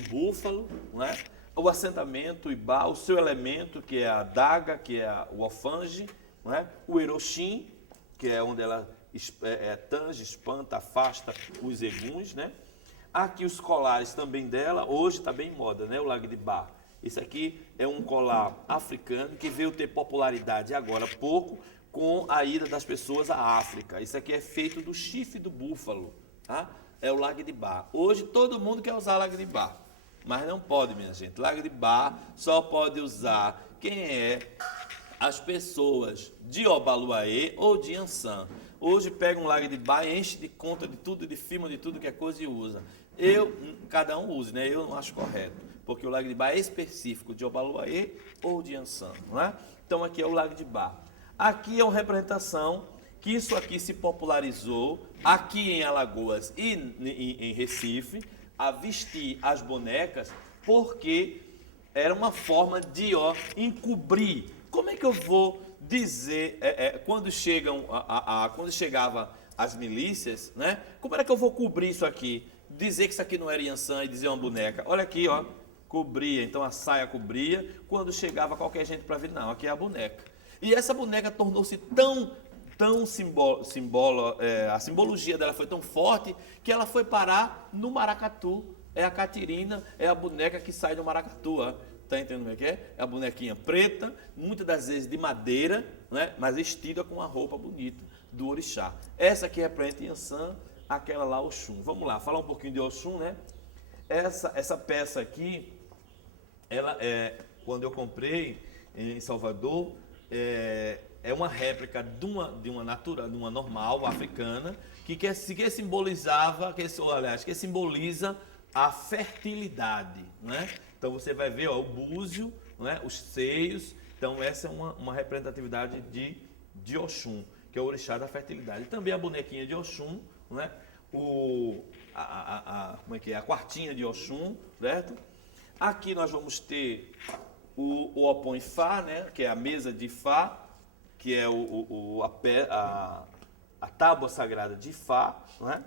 búfalo, não é? O assentamento, o Ibá, o seu elemento, que é a daga, que é o alfange, não é? O Eroxim, que é onde ela tange, espanta, afasta os eguns, né? Aqui os colares também dela, hoje está bem em moda, né? O Lagdibá. Esse aqui é um colar africano que veio ter popularidade agora há pouco, com a ida das pessoas à África. Isso aqui é feito do chifre do búfalo, tá? É o Lagdibá. Hoje todo mundo quer usar Lagdibá, mas não pode, minha gente. Lagdibá só pode usar quem é as pessoas de Obaluaê ou de Ansan. Hoje pega um Lagdibá e enche de conta de tudo, de firma, de tudo que é coisa e usa. Cada um use, né? Eu não acho correto, porque o Lagdibá é específico de Obaluaê ou de Ansan, não é? Então aqui é o Lagdibá. Aqui é uma representação que isso aqui se popularizou aqui em Alagoas e em Recife, a vestir as bonecas, porque era uma forma de encobrir. Como é que eu vou dizer, quando chegava as milícias, né? Como era que eu vou cobrir isso aqui? Dizer que isso aqui não era Yansan e dizer uma boneca. Olha aqui, cobria, então a saia cobria. Quando chegava qualquer gente para ver, não, aqui é a boneca. E essa boneca tornou-se tão a simbologia dela foi tão forte que ela foi parar no maracatu. É a Catirina, é a boneca que sai do maracatu, Tá entendendo como é que é? É a bonequinha preta, muitas das vezes de madeira, né? Mas vestida com uma roupa bonita do orixá. Essa aqui representa Yansan, aquela lá Oxum. Vamos lá, falar um pouquinho de Oxum, né? Essa peça aqui, ela quando eu comprei em Salvador, é uma réplica de uma normal africana que simboliza a fertilidade, né? Então você vai ver o búzio, né? Os seios. Então essa é uma representatividade de Oxum, que é o orixá da fertilidade. E também a bonequinha de Oxum, né? A quartinha de Oxum, certo? Aqui nós vamos ter o Opon Ifá, né? Que é a mesa de Ifá, que é a tábua sagrada de Ifá, né?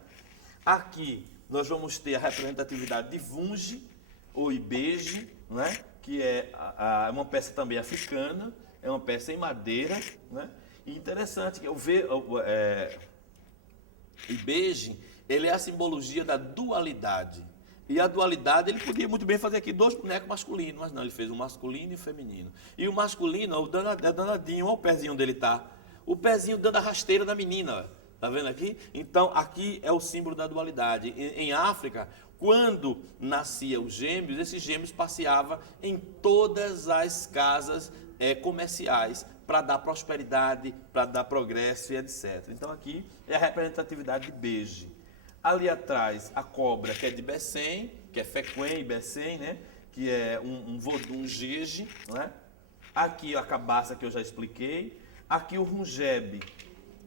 Aqui nós vamos ter a representatividade de Vunge, ou Ibeje, né? Que é uma peça também africana, é uma peça em madeira, né? E interessante que Ibeje, ele é a simbologia da dualidade. E a dualidade, ele podia muito bem fazer aqui 2 bonecos masculinos, mas não, ele fez um masculino e um feminino. E o masculino, é danadinho, olha o pezinho dele tá. O pezinho dando a rasteira da menina, Tá vendo aqui? Então, aqui é o símbolo da dualidade. Em África, quando nasciam os gêmeos, esses gêmeos passeavam em todas as casas comerciais para dar prosperidade, para dar progresso e etc. Então, aqui é a representatividade de Beje. Ali atrás, a cobra, que é de Bessem, que é Fequém e Bessem, né? Que é um jeje, né? Aqui a cabaça que eu já expliquei. Aqui o Rungebe.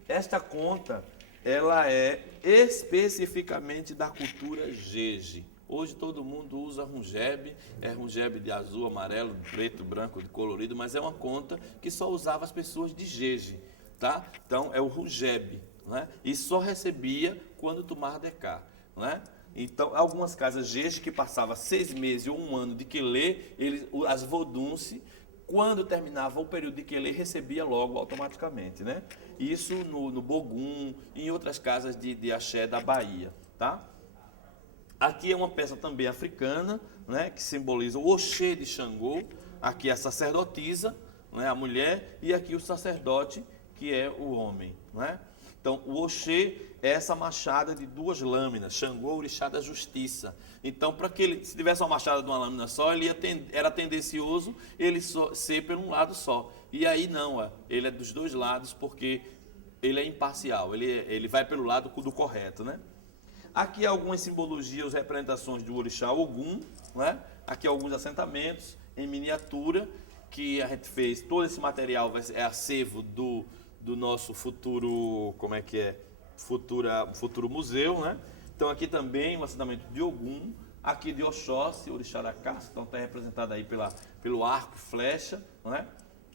Esta conta, ela é especificamente da cultura jeje. Hoje todo mundo usa Rungebe, é Rungebe de azul, amarelo, preto, branco, de colorido, mas é uma conta que só usava as pessoas de jeje, tá? Então é o Rungebe, né? E só recebia quando tomava decá, né? Então, algumas casas jeje que passava 6 meses ou 1 ano de quelê, as vodunce, quando terminava o período de quelê, recebia logo automaticamente, né? Isso no Bogum e em outras casas de axé da Bahia, tá? Aqui é uma peça também africana, né, que simboliza o Oxê de Xangô. Aqui é a sacerdotisa, né, a mulher, e aqui o sacerdote, que é o homem, né? Então, o Oxê é essa machada de 2 lâminas, Xangô, orixá da justiça. Então, para que ele, se tivesse uma machada de uma lâmina só, era tendencioso ele ser por um lado só. E aí não, ele é dos 2 lados, porque ele é imparcial, ele vai pelo lado do correto, né? Aqui algumas simbologias, representações do orixá Ogum, né? Aqui alguns assentamentos em miniatura, que a gente fez. Todo esse material é acervo do nosso futuro, futuro museu, né? Então aqui também um assentamento de Ogum, aqui de Oxóssi, orixá da caça, então está representado aí pelo arco e flecha, né?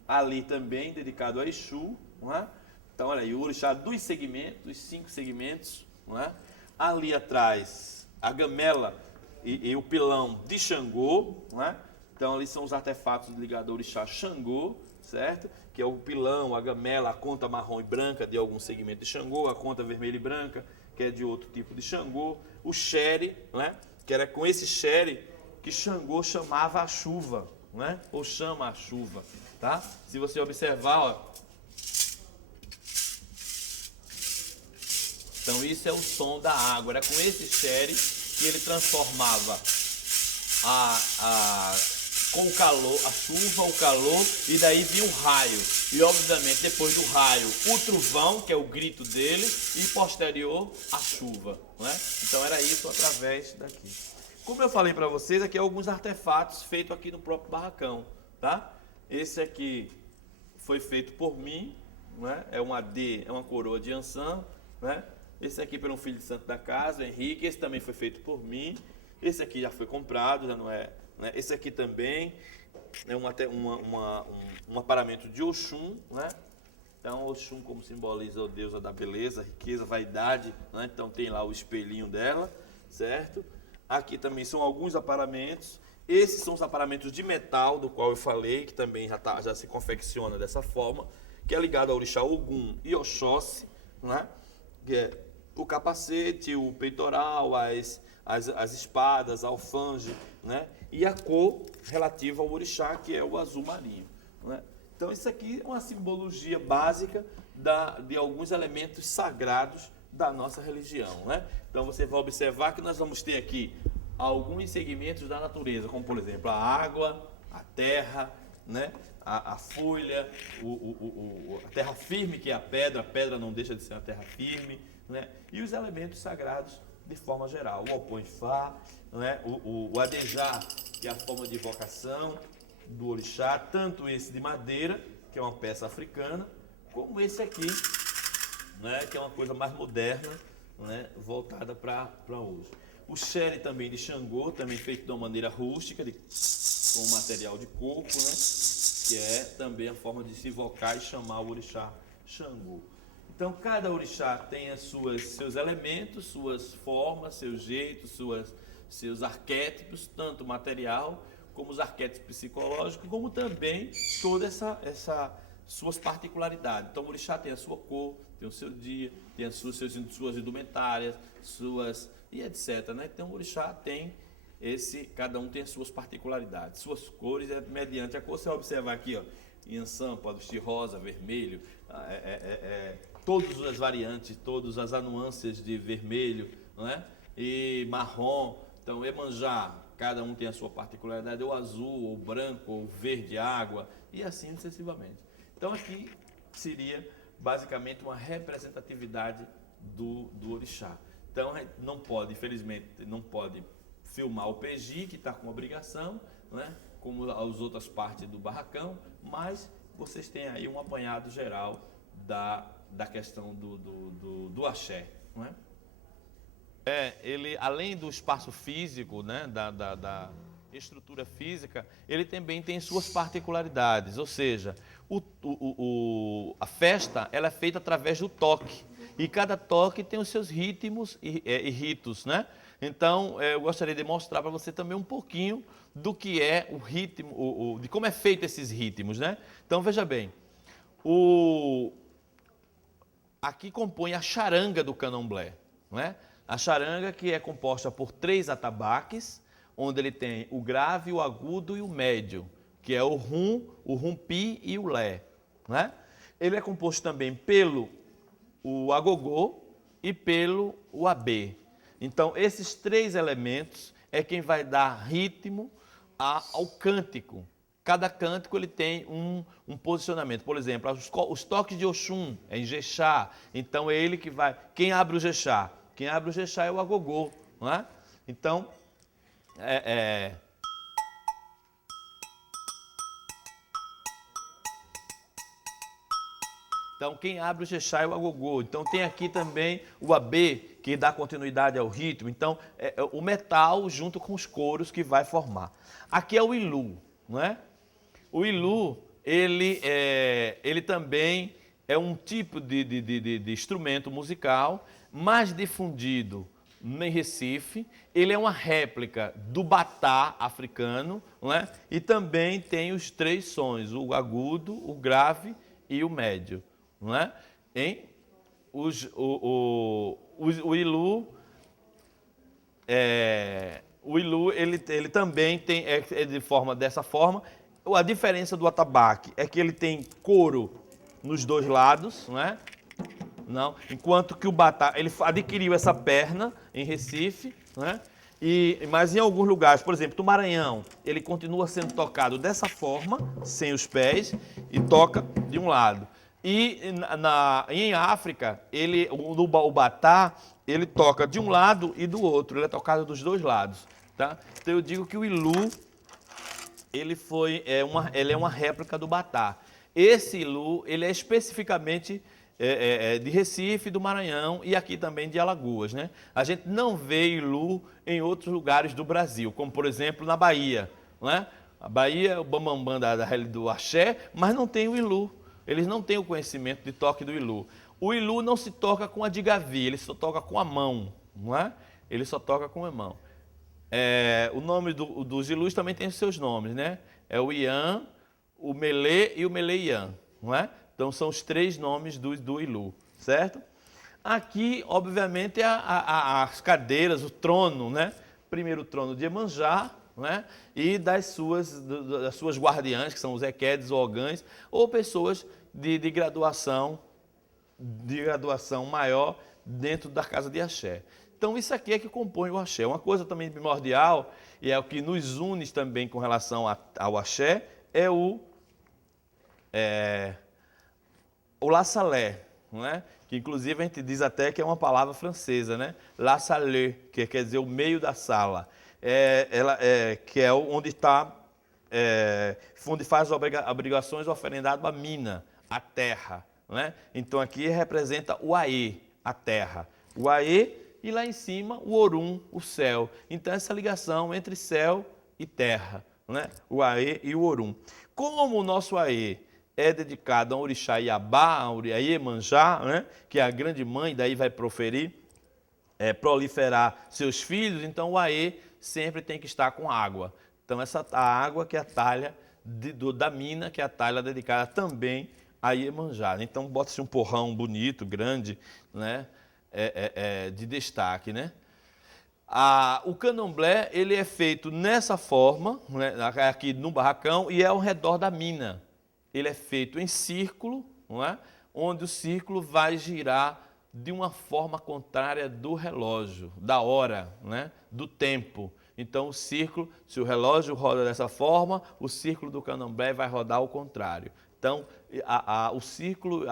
Ali também dedicado a Exu, né? Então olha aí, o orixá dos 5 segmentos, né? Ali atrás, a gamela e o pilão de Xangô, né? Então ali são os artefatos ligados ao orixá Xangô, certo? Que é o pilão, a gamela, a conta marrom e branca de algum segmento de Xangô, a conta vermelha e branca, que é de outro tipo de Xangô, o xere, né? Que era com esse xere que Xangô chamava a chuva, né? Ou chama a chuva, tá? Se você observar, ó, então isso é o som da água. Era com esse xere que ele transformava com o calor, a chuva, o calor, e daí vinha o raio. E obviamente depois do raio, o trovão, que é o grito dele, e posterior, a chuva, né? Então era isso através daqui. Como eu falei para vocês, aqui alguns artefatos feitos aqui no próprio barracão, tá? Esse aqui foi feito por mim, né? É uma coroa de Ansan, né? Esse aqui pelo filho de santo da casa, Henrique. Esse também foi feito por mim. Esse aqui já foi comprado, já não é, né? Esse aqui também é um aparamento de Oxum, né? Então, Oxum como simboliza a deusa da beleza, riqueza, vaidade, né? Então tem lá o espelhinho dela, certo? Aqui também são alguns aparamentos. Esses são os aparamentos de metal, do qual eu falei, que também já se confecciona dessa forma, que é ligado ao orixá Ogum e Oxóssi, né? Que é o capacete, o peitoral, as espadas, a alfange, né? E a cor relativa ao orixá, que é o azul marinho, né? Então isso aqui é uma simbologia básica de alguns elementos sagrados da nossa religião, né? Então você vai observar que nós vamos ter aqui alguns segmentos da natureza, como por exemplo a água, a terra, né? A folha, a terra firme, que é a pedra não deixa de ser uma terra firme, né? E os elementos sagrados de forma geral, o alponfá, né? O adejá, que é a forma de invocação do orixá, tanto esse de madeira, que é uma peça africana, como esse aqui, né? Que é uma coisa mais moderna, né? Voltada para hoje. O xere também de Xangô, também feito de uma maneira rústica, com material de coco, né? Que é também a forma de se invocar e chamar o orixá Xangô. Então, cada orixá tem seus elementos, suas formas, seus jeitos, seus arquétipos, tanto material como os arquétipos psicológicos, como também toda essa suas particularidades. Então, o orixá tem a sua cor, tem o seu dia, tem as suas indumentárias, e etc, né? Então, o orixá tem cada um tem as suas particularidades, suas cores, mediante a cor. Você vai observar aqui, ó, Yansan pode vestir rosa, vermelho, todas as variantes, todas as nuances de vermelho, não é? E marrom. Então, Iemanjá, cada um tem a sua particularidade, ou azul, ou branco, ou verde água, e assim sucessivamente. Então, aqui seria basicamente uma representatividade do orixá. Então, não pode, infelizmente, não pode filmar o PG, que está com obrigação, né? Como as outras partes do barracão, mas vocês têm aí um apanhado geral da questão do axé, não é? Ele, além do espaço físico, né, da estrutura física, ele também tem suas particularidades, ou seja, a festa ela é feita através do toque, e cada toque tem os seus ritmos e ritos, né? Então, eu gostaria de mostrar para você também um pouquinho do que é o ritmo, de como é feito esses ritmos, né? Então, veja bem, aqui compõe a charanga do candomblé, não é? A charanga que é composta por 3 atabaques, onde ele tem o grave, o agudo e o médio, que é o rumpi e o lé, né? Ele é composto também pelo o agogô e pelo o abê. Então, esses 3 elementos é quem vai dar ritmo ao cântico. Cada cântico ele tem um posicionamento. Por exemplo, os toques de Oxum é em Jexá. Então, é ele que vai... Quem abre o Jexá? Quem abre o Jexá é o agogô, não é? Então, Então, quem abre o Jexá é o agogô. Então, tem aqui também o abê, que dá continuidade ao ritmo. Então, o metal junto com os coros que vai formar. Aqui é o ilu, não é? O ilu, ele também é um tipo de instrumento musical mais difundido em Recife. Ele é uma réplica do batá africano, não é? E também tem os 3 sons, o agudo, o grave e o médio, não é? O ilu, ele também tem dessa forma. A diferença do atabaque é que ele tem couro nos 2 lados, não é? Não, enquanto que o batá, ele adquiriu essa perna em Recife, né? Mas em alguns lugares, por exemplo, no Maranhão, ele continua sendo tocado dessa forma, sem os pés, e toca de um lado. E em África, o batá, ele toca de um lado e do outro, ele é tocado dos 2 lados, tá? Então eu digo que o ilu, ele é uma réplica do batá. Esse ilu, ele é especificamente de Recife, do Maranhão e aqui também de Alagoas, né? A gente não vê ilu em outros lugares do Brasil, como por exemplo na Bahia, não é? A Bahia, o bambambam do axé, mas não tem o ilu. Eles não têm o conhecimento de toque do ilu. O ilu não se toca com a digavi, ele só toca com a mão, não é? Ele só toca com a mão. O nome dos ilus também tem os seus nomes, né? É o Ian, o Melê e o Meleian, não é? Então, são os 3 nomes do ilu, certo? Aqui, obviamente, as cadeiras, o trono, né? Primeiro o trono de Iemanjá, né? E das suas guardiãs, que são os equedes ou ogãs, ou pessoas de graduação maior dentro da casa de axé. Então, isso aqui é que compõe o axé. Uma coisa também primordial, e é o que nos une também com relação ao axé, é o laçalé, não é? Que inclusive a gente diz até que é uma palavra francesa, né? Laçalé, que quer dizer o meio da sala. Que é onde está, onde faz as obrigações oferendado à mina, à terra, né? Então aqui representa o Aê, a terra. O Aê e lá em cima o Orum, o céu. Então essa ligação entre céu e terra, né? O Aê e o Orum. Como o nosso Aê é dedicado a Orixá Iabá, a Iemanjá, né? Que é a grande mãe, daí vai proliferar seus filhos, então o Aê sempre tem que estar com água. Então a água que é a talha da mina, que é a talha dedicada também a Iemanjá. Então bota-se um porrão bonito, grande, né? De destaque, né? O candomblé, ele é feito nessa forma, né? Aqui no barracão, e é ao redor da mina. Ele é feito em círculo, não é? onde o círculo vai girar de uma forma contrária do relógio, da hora, né? Do tempo. Então o círculo, se o relógio roda dessa forma, o círculo do candomblé vai rodar ao contrário. Então o círculo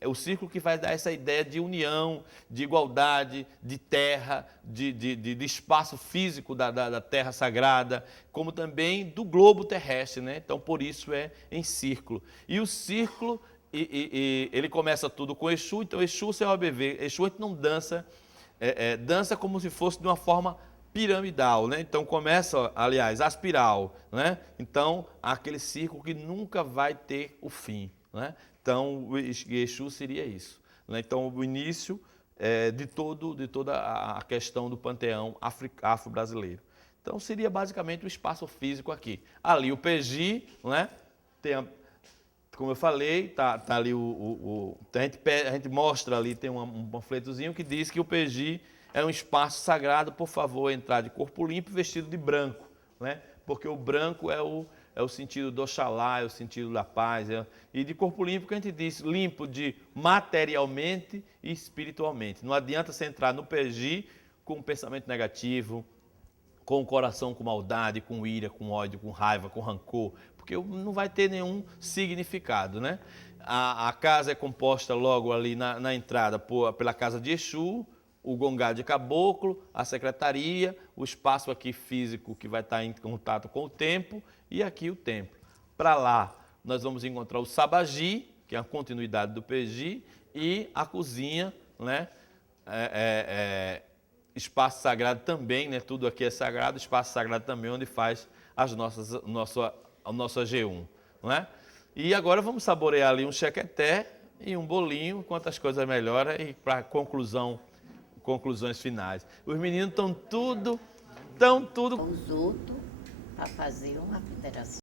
é o círculo que vai dar essa ideia de união, de igualdade, de terra, de espaço físico da terra sagrada, como também do globo terrestre, né? Então por isso é em círculo. E o círculo ele começa tudo com Exu, então Exu você vai ver, Exu a gente não dança, dança como se fosse de uma forma piramidal, né? Então começa, aliás, a espiral, né? Então aquele círculo que nunca vai ter o fim, né? Então o Exu seria isso, né? Então o início de toda a questão do panteão afro-brasileiro. Então seria basicamente o espaço físico aqui. Ali o PG, né? Como eu falei, tá ali a gente mostra ali, tem um panfletozinho que diz que o PG é um espaço sagrado, por favor, entrar de corpo limpo e vestido de branco, né? Porque o branco é o sentido do Oxalá, é o sentido da paz, e de corpo limpo que a gente diz, limpo de materialmente e espiritualmente. Não adianta você entrar no PG com um pensamento negativo, com o coração com maldade, com ira, com ódio, com raiva, com rancor, porque não vai ter nenhum significado, né? A casa é composta logo ali na entrada pela casa de Exu, o gongá de caboclo, a secretaria, o espaço aqui físico que vai estar em contato com o templo e aqui o templo. Para lá nós vamos encontrar o sabagi, que é a continuidade do PG, e a cozinha, né? Espaço sagrado também, né? Tudo aqui é sagrado, espaço sagrado também onde faz a nossa G1, não é? E agora vamos saborear ali um chequeté e um bolinho, enquanto as coisas melhoram e para conclusões finais. Os meninos estão tudo Com os outros para fazer uma federação.